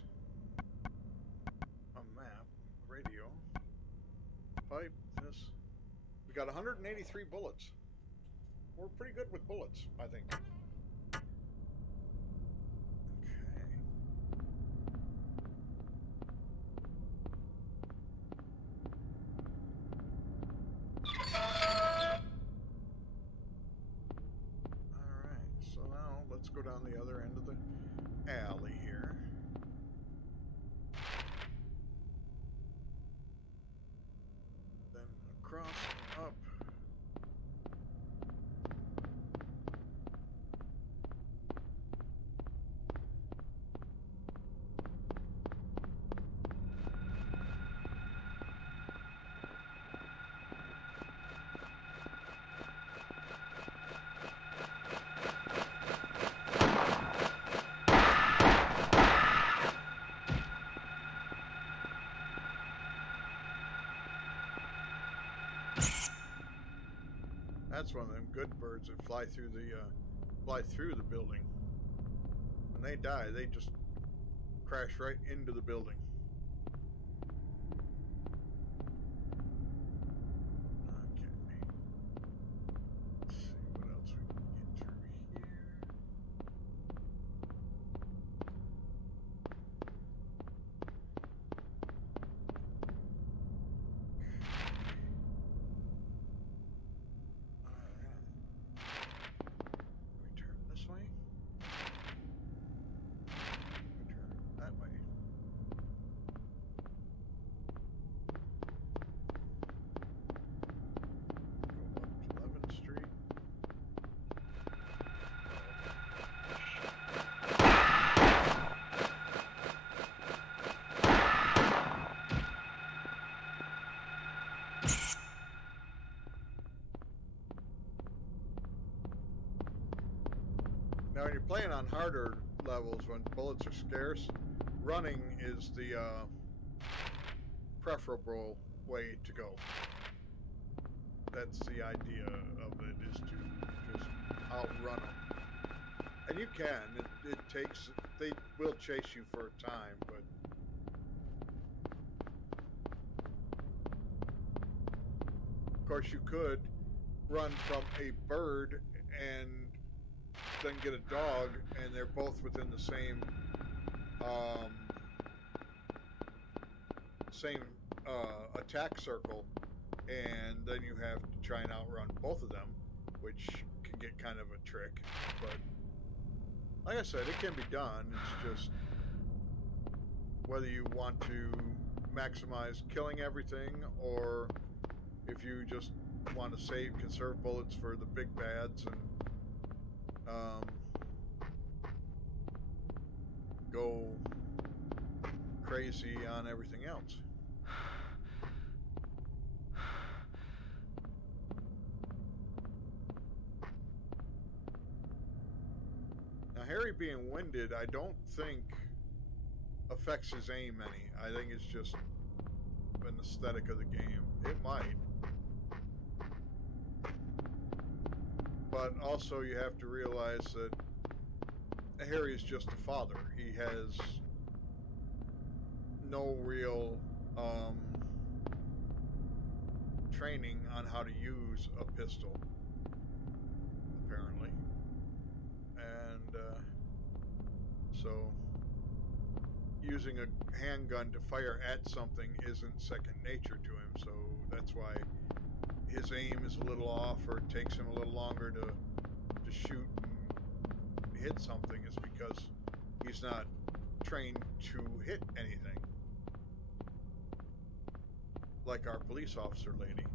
A map. Radio. Pipe. This. We got 183 bullets. We're pretty good with bullets, I think. Okay. Alright, so now let's go down the other end of the alley here. Then across and up. That's one of them good birds that fly through the building. When they die, they just crash right into the building. Okay. Let's see what else we can get through here. We turn this way. We turn that way. Go up to 11th Street. Now, when you're playing on harder levels, when bullets are scarce, running is the preferable way to go. That's the idea of it, is to just outrun them. And you can. They will chase you for a time, but of course you could run from a bird and then get a dog, and they're both within the same attack circle, and then you have to try and outrun both of them, which can get kind of a trick. But like I said, it can be done. It's just whether you want to maximize killing everything, or if you just want to conserve bullets for the big bads, and go crazy on everything else. Now, Harry being winded, I don't think affects his aim any. I think it's just an aesthetic of the game. It might. But also you have to realize that Harry is just a father. He has no real training on how to use a pistol, apparently. And so using a handgun to fire at something isn't second nature to him, so that's why his aim is a little off, or it takes him a little longer to shoot and hit something, is because he's not trained to hit anything. Like our police officer lady.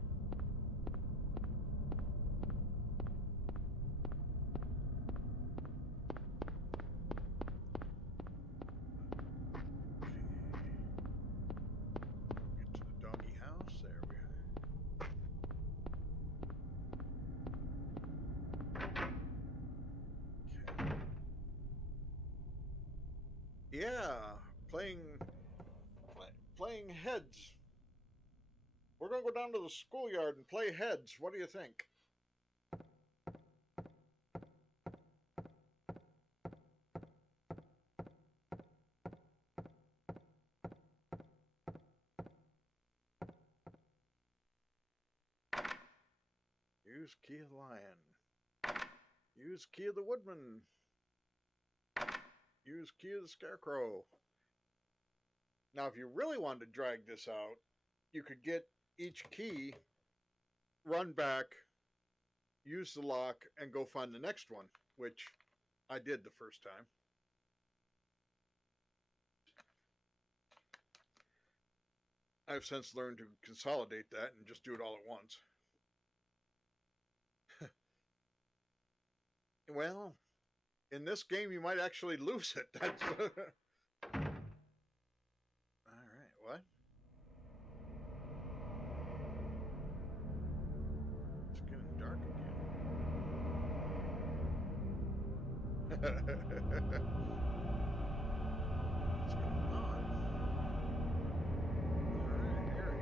Get to the doggy house. There we are. Okay. Yeah, playing heads. We're gonna go down to the schoolyard and play heads. What do you think? Use key of the lion. Use key of the woodman. Use key of the scarecrow. Now, if you really wanted to drag this out, you could get each key, run back, use the lock, and go find the next one, which I did the first time. I've since learned to consolidate that and just do it all at once. Well, in this game, you might actually lose it. That's all right, what? It's getting dark again. What's going on? All right, Harry.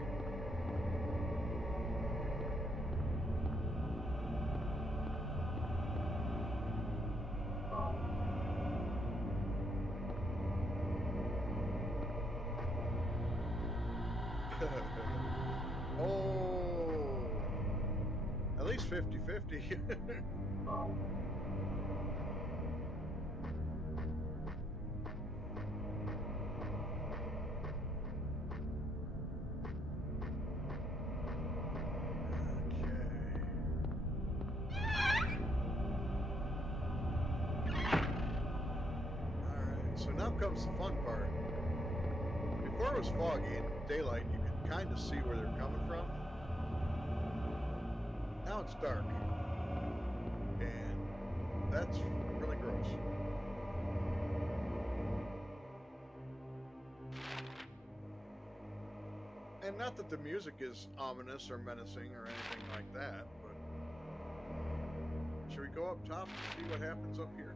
Oh, at least 50-50. So now comes the fun part. Before it was foggy and daylight, you could kind of see where they're coming from. Now it's dark. And that's really gross. And not that the music is ominous or menacing or anything like that, but should we go up top and see what happens up here?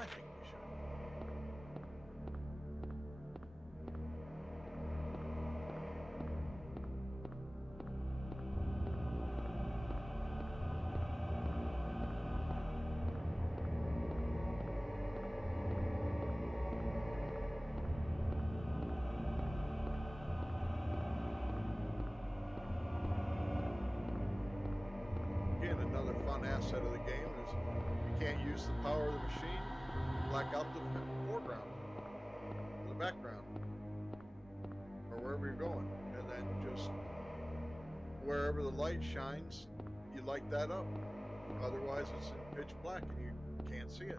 I think we should. Again, another fun asset of the game is you can't use the power of the machine, black out the foreground, or the background, or wherever you're going, and then just wherever the light shines, you light that up. Otherwise, it's in pitch black and you can't see it.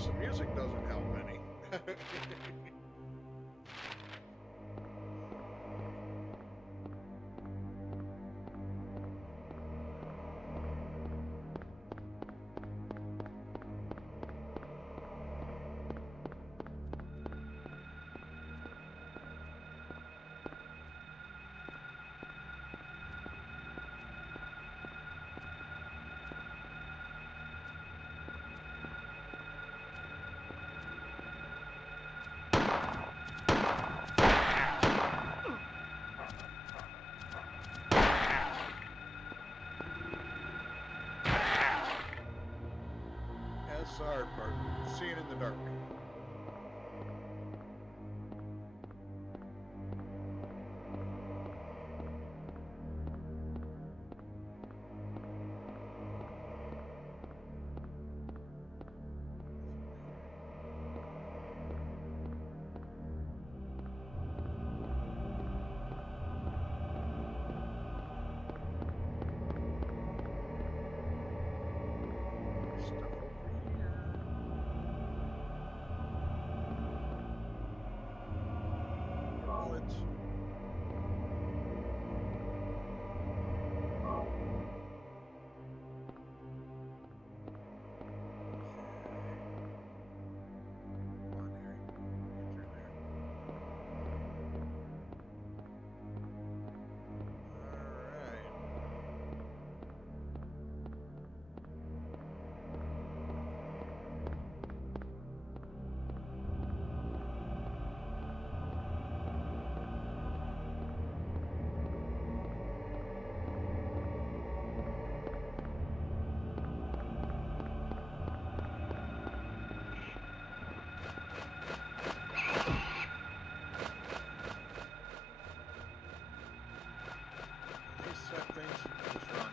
course, the music doesn't help any. That's the hard part, seeing in the dark. Stuff over here. More bullets. Come on, Harry. Get through there. Alright. These set things, just run.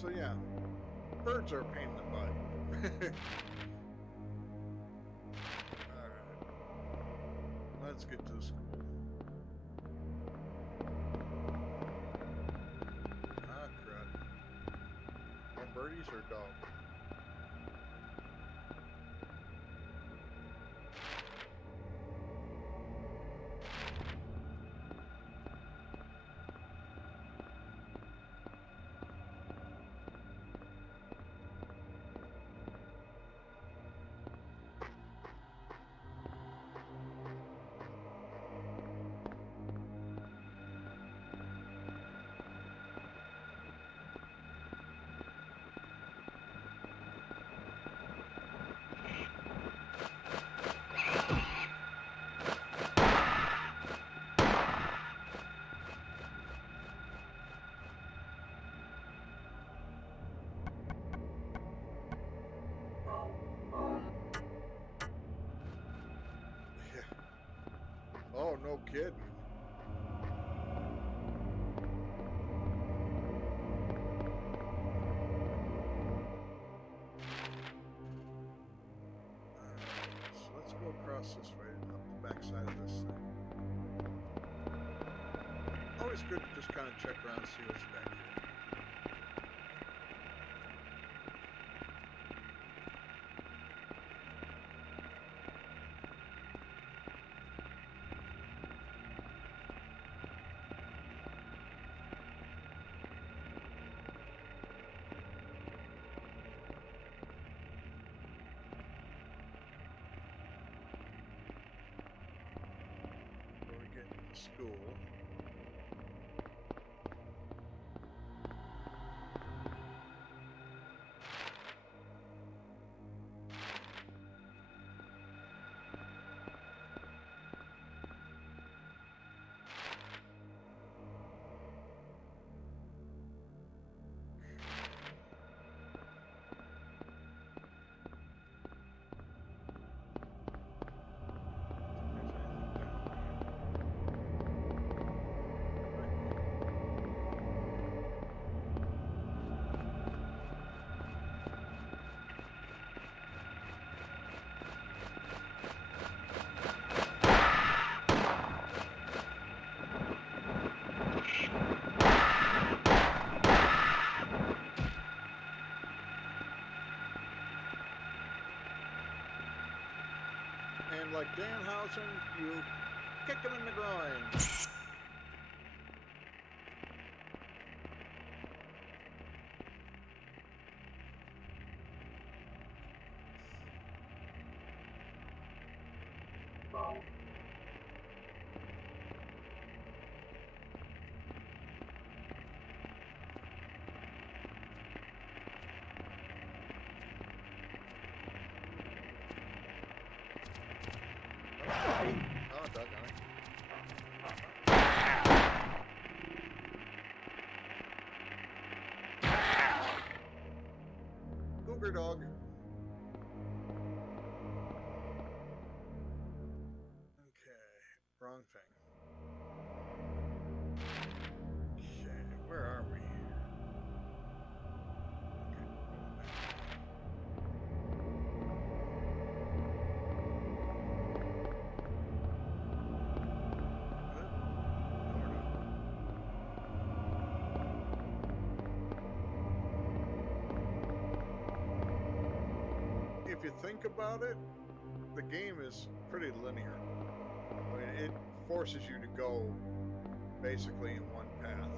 So yeah, birds are a pain in the butt. Alright. Let's get to the school. Ah, crud. More birdies or dog? Oh, no kidding. So let's go across this way, up the backside of this thing. Always good to just kind of check around and see what's back here. Before we get into school. Danhausen, you kick him in the groin. Oh, doggone it. Cougar dog. Okay, wrong thing. Okay, where are we? Okay, going back. Good. No, we're not. If you think about it, the game is pretty linear. I mean, it forces you to go basically in one path.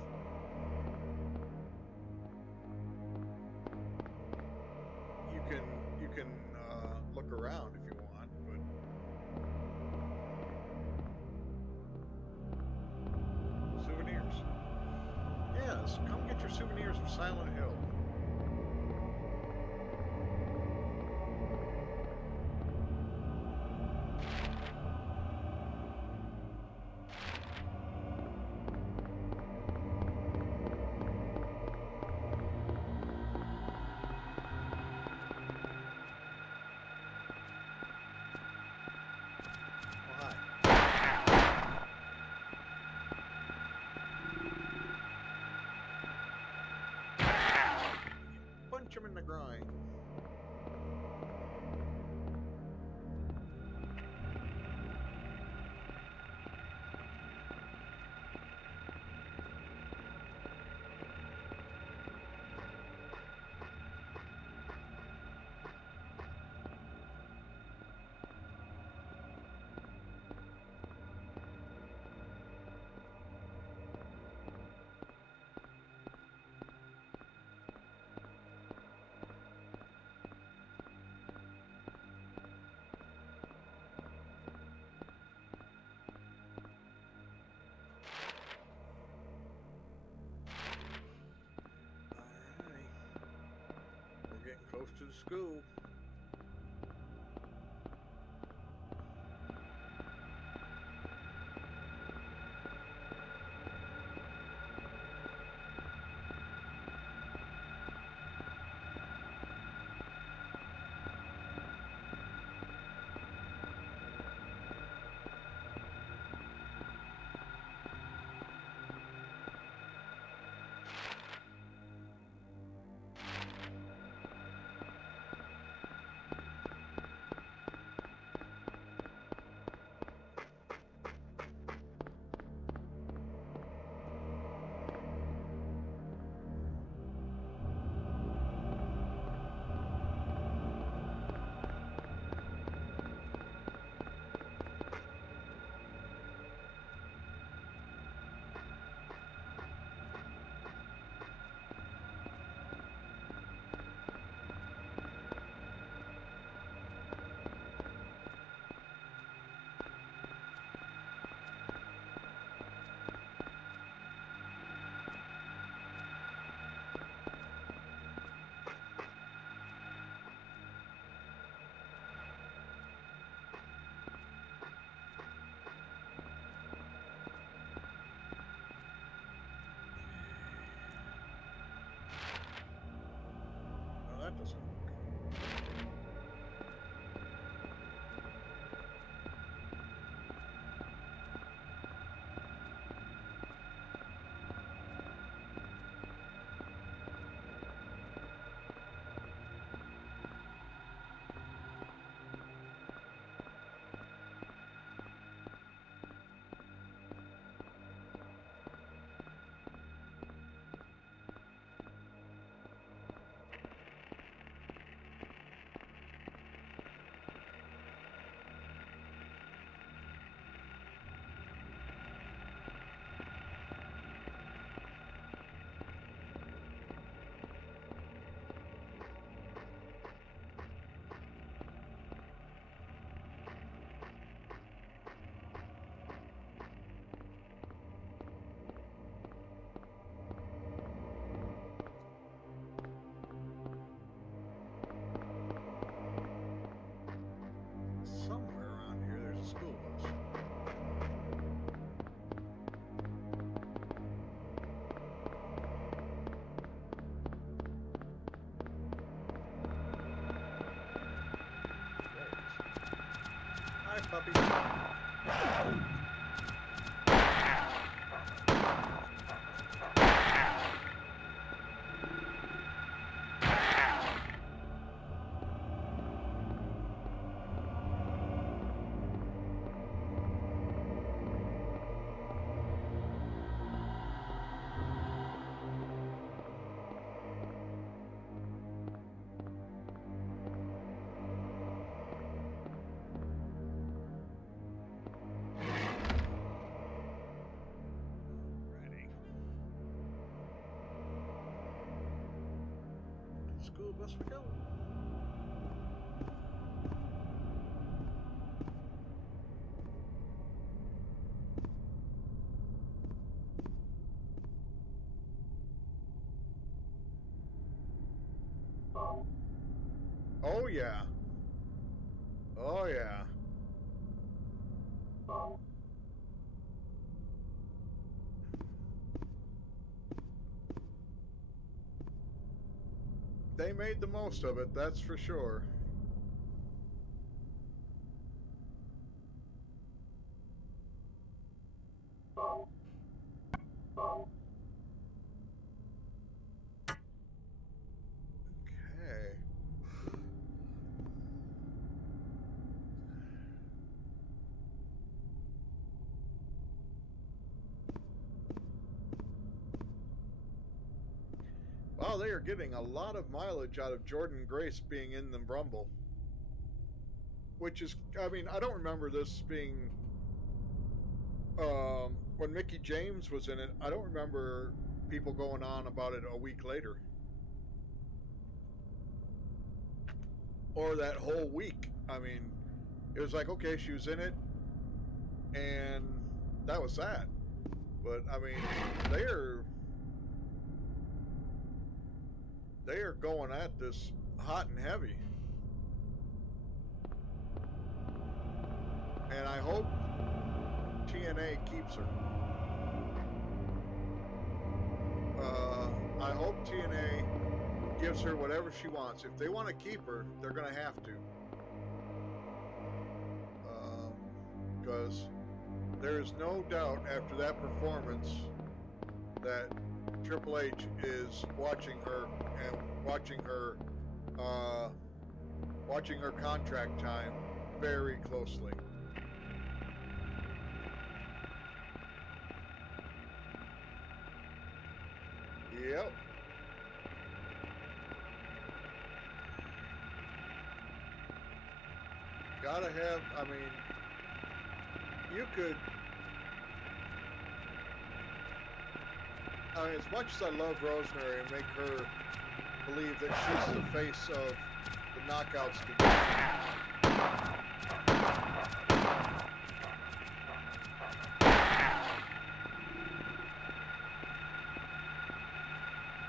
You can look around if you want, but souvenirs. Yes, come get your souvenirs of Silent Hill. Oh, hi. Punch him in the groin. Alrighty. We're getting close to the school. do the best we can. Oh yeah. Oh yeah. They made the most of it, that's for sure. Okay. Wow, they are getting a lot of mileage out of Jordan Grace being in the Rumble. Which is, I mean, I don't remember this being, when Mickie James was in it, I don't remember people going on about it a week later. Or that whole week. I mean, it was like, okay, she was in it, and that was that. But, I mean, they are going at this hot and heavy. And I hope TNA keeps her. I hope TNA gives her whatever she wants. If they want to keep her, they're going to have to. Because there is no doubt after that performance that Triple H is watching her and watching her contract time very closely. Yep. Gotta have, I mean, you could, I mean, as much as I love Rosemary and make her believe that she's the face of the Knockouts division,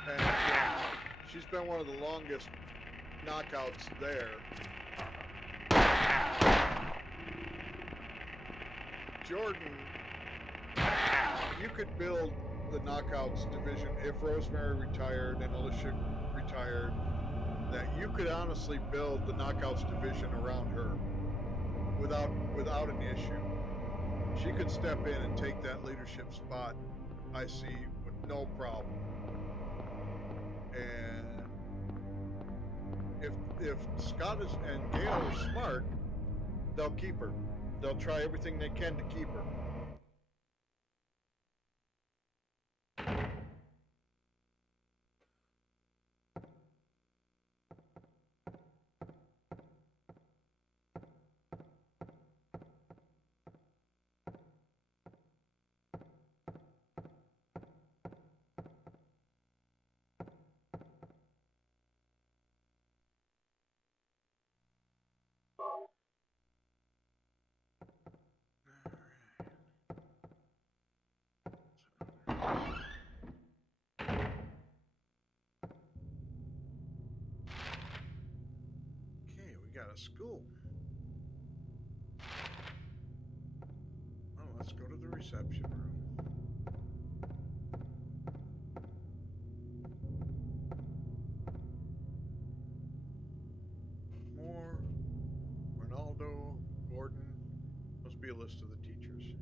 and she's been one of the longest Knockouts there. Jordan, you could build the Knockouts division if Rosemary retired and Alicia retired, that you could honestly build the Knockouts division around her without an issue. She could step in and take that leadership spot, I see, with no problem. And if Scott and Gail are smart, they'll keep her. They'll try everything they can to keep her. Got a school. Oh, let's go to the reception room. Moore, Ronaldo, Gordon. Must be a list of the teachers.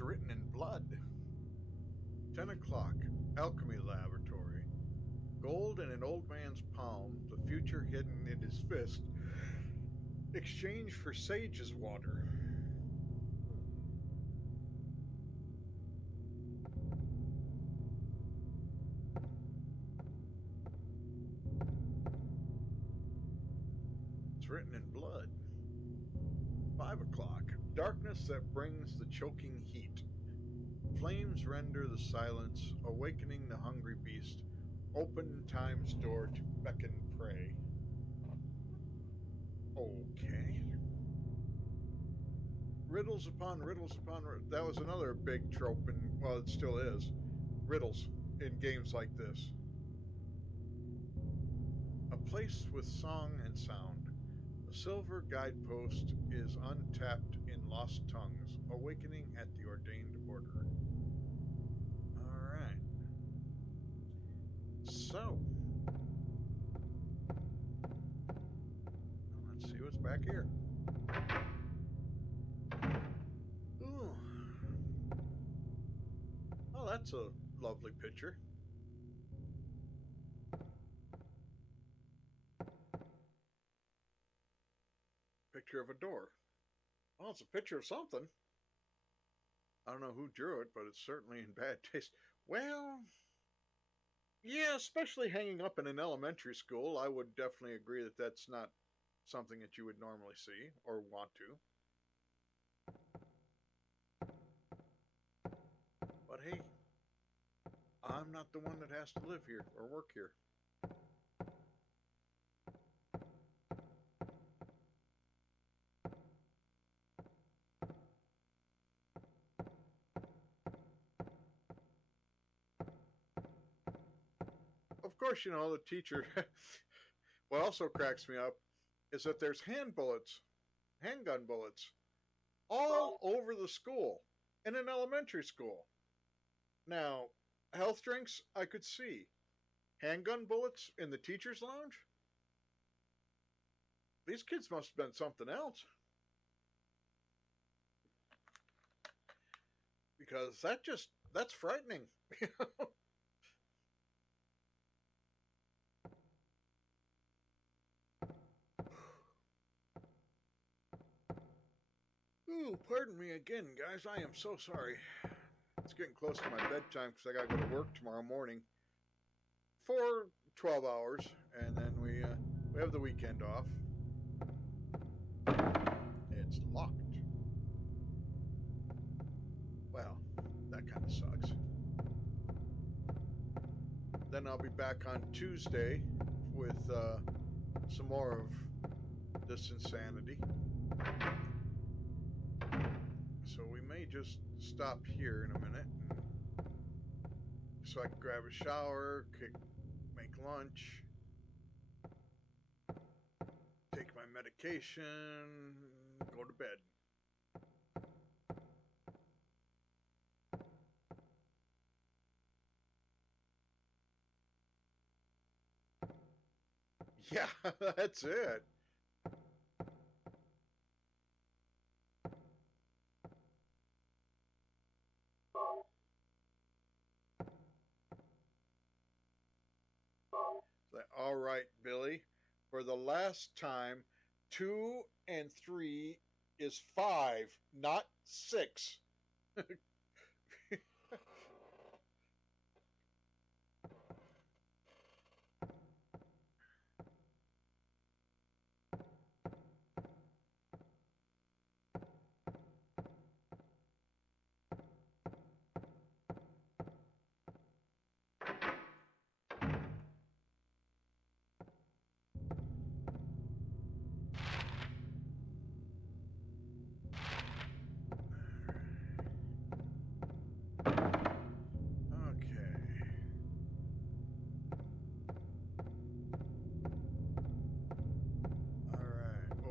Written in blood. 10 o'clock, Alchemy Laboratory. Gold in an old man's palm, the future hidden in his fist. Exchange for sage's water. It's It's written in blood. 5 o'clock. Darkness that brings the choking heat. Flames render the silence, awakening the hungry beast. Open time's door to beckon prey. Okay. Riddles upon riddles upon riddles. That was another big trope, and well, it still is. Riddles in games like this. A place with song and sound. A silver guidepost is untapped in lost tongues, awakening at the ordained order. Alright. So. Let's see what's back here. Ooh. Oh, that's a lovely picture. Picture of a door. Well, it's a picture of something. I don't know who drew it, but it's certainly in bad taste. Well, yeah, especially hanging up in an elementary school, I would definitely agree that that's not something that you would normally see or want to. But hey, I'm not the one that has to live here or work here. Of course, you know, the teacher, what also cracks me up is that there's handgun bullets, all over the school, in an elementary school. Now, health drinks, I could see. Handgun bullets in the teacher's lounge? These kids must have been something else. Because that's frightening. Ooh, pardon me again, guys. I am so sorry. It's getting close to my bedtime because I gotta go to work tomorrow morning for 12 hours, and then we have the weekend off. It's locked. Well, that kind of sucks. Then I'll be back on Tuesday with some more of this insanity. So we may just stop here in a minute so I can grab a shower, make lunch, take my medication, go to bed. Yeah, that's it. All right, Billy. For the last time, 2 and 3 is 5, not 6.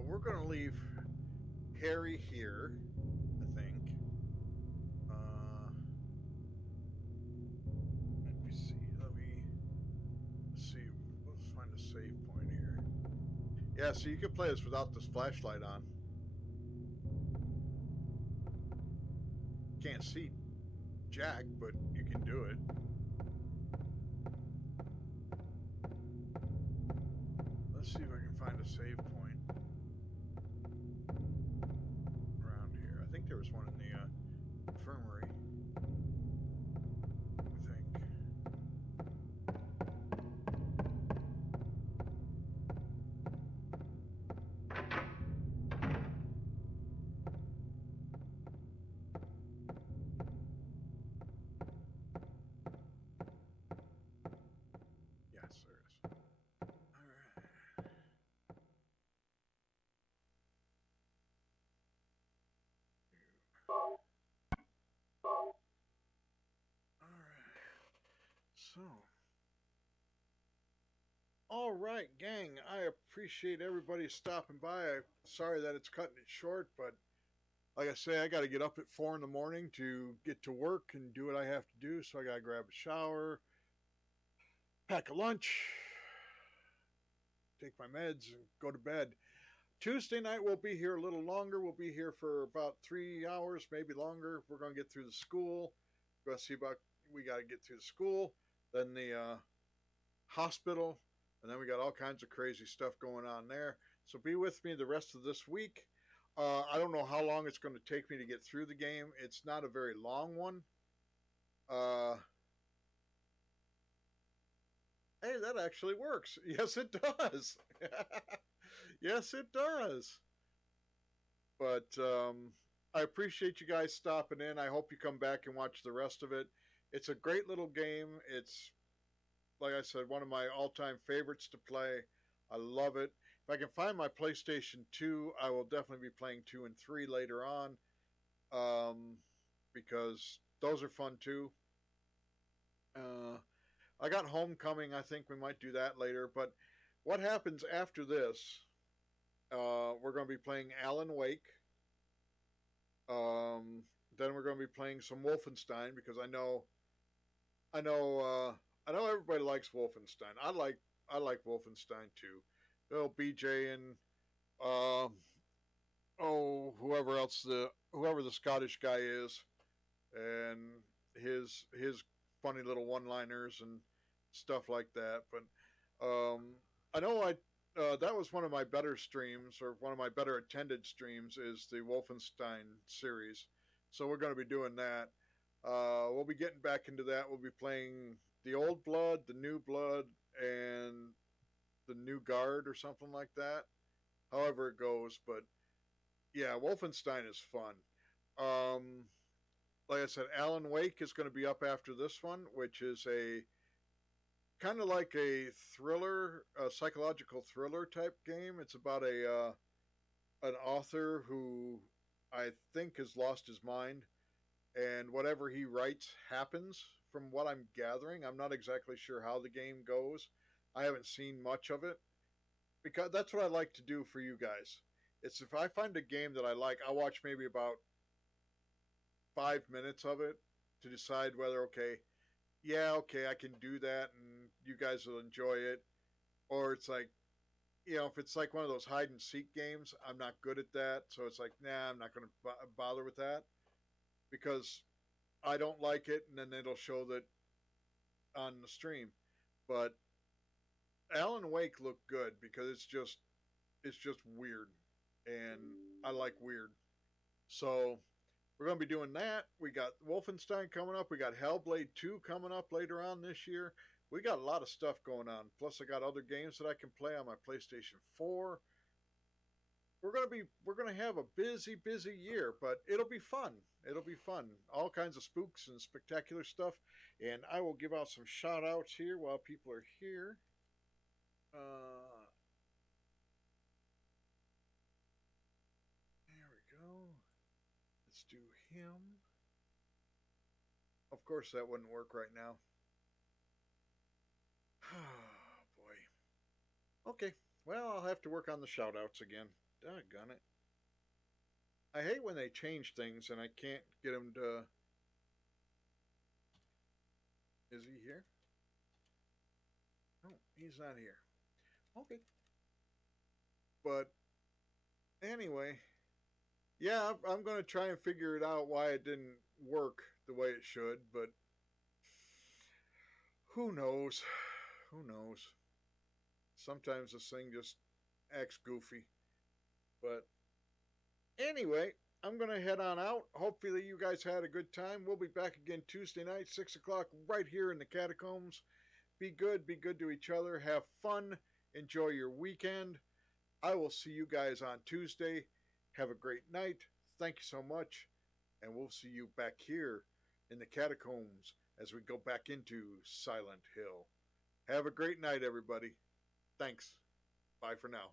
We're going to leave Harry here, I think. Let me see. Let's see. Let's find a save point here. Yeah, so you can play this without this flashlight on. Can't see Jack, but you can do it. Let's see if I can find a save point around here. I think there was one in the infirmary. I think. So, all right, gang. I appreciate everybody stopping by. I'm sorry that it's cutting it short, but like I say, I got to get up at 4 in the morning to get to work and do what I have to do. So I got to grab a shower, pack a lunch, take my meds, and go to bed. Tuesday night we'll be here a little longer. We'll be here for about 3 hours, maybe longer. We're going to get through the school. We're going to see about, we got to get through the school, then the hospital, and then we got all kinds of crazy stuff going on there. So be with me the rest of this week. I don't know how long it's going to take me to get through the game. It's not a very long one. Hey, that actually works. Yes, it does. Yes, it does. But I appreciate you guys stopping in. I hope you come back and watch the rest of it. It's a great little game. It's, like I said, one of my all-time favorites to play. I love it. If I can find my PlayStation 2, I will definitely be playing 2 and 3 later on, because those are fun too. I got Homecoming. I think we might do that later. But what happens after this? We're going to be playing Alan Wake. Then we're going to be playing some Wolfenstein, because I know everybody likes Wolfenstein. I like Wolfenstein too. Little BJ and whoever the Scottish guy is, and his funny little one-liners and stuff like that. But I know that was one of my better streams, or one of my better attended streams, is the Wolfenstein series. So we're going to be doing that. We'll be getting back into that. We'll be playing the Old Blood, the New Blood, and the New Guard, or something like that. However it goes. But yeah, Wolfenstein is fun. Like I said, Alan Wake is going to be up after this one, which is a kind of like a thriller, a psychological thriller type game. It's about an author who I think has lost his mind, and whatever he writes happens, from what I'm gathering. I'm not exactly sure how the game goes. I haven't seen much of it, because that's what I like to do for you guys. It's, if I find a game that I like, I'll watch maybe about 5 minutes of it to decide whether, okay, I can do that and you guys will enjoy it. Or it's like, if it's like one of those hide and seek games, I'm not good at that. So it's like, nah, I'm not going to bother with that, because I don't like it, and then it'll show that on the stream. But Alan Wake looked good, because it's just weird, and I like weird. So we're going to be doing that. We got Wolfenstein coming up. We got Hellblade 2 coming up later on this year. We got a lot of stuff going on. Plus, I got other games that I can play on my PlayStation 4. We're going to have a busy year, but it'll be fun. It'll be fun. All kinds of spooks and spectacular stuff. And I will give out some shout outs here while people are here. There we go. Let's do him. Of course, that wouldn't work right now. Oh, boy. Okay. Well, I'll have to work on the shout outs again. Doggone it. I hate when they change things and I can't get them to... Is he here? No, he's not here. Okay. But anyway, yeah, I'm going to try and figure it out why it didn't work the way it should, but who knows? Who knows? Sometimes this thing just acts goofy. But anyway, I'm going to head on out. Hopefully you guys had a good time. We'll be back again Tuesday night, 6 o'clock, right here in the Catacombs. Be good to each other. Have fun. Enjoy your weekend. I will see you guys on Tuesday. Have a great night. Thank you so much. And we'll see you back here in the Catacombs as we go back into Silent Hill. Have a great night, everybody. Thanks. Bye for now.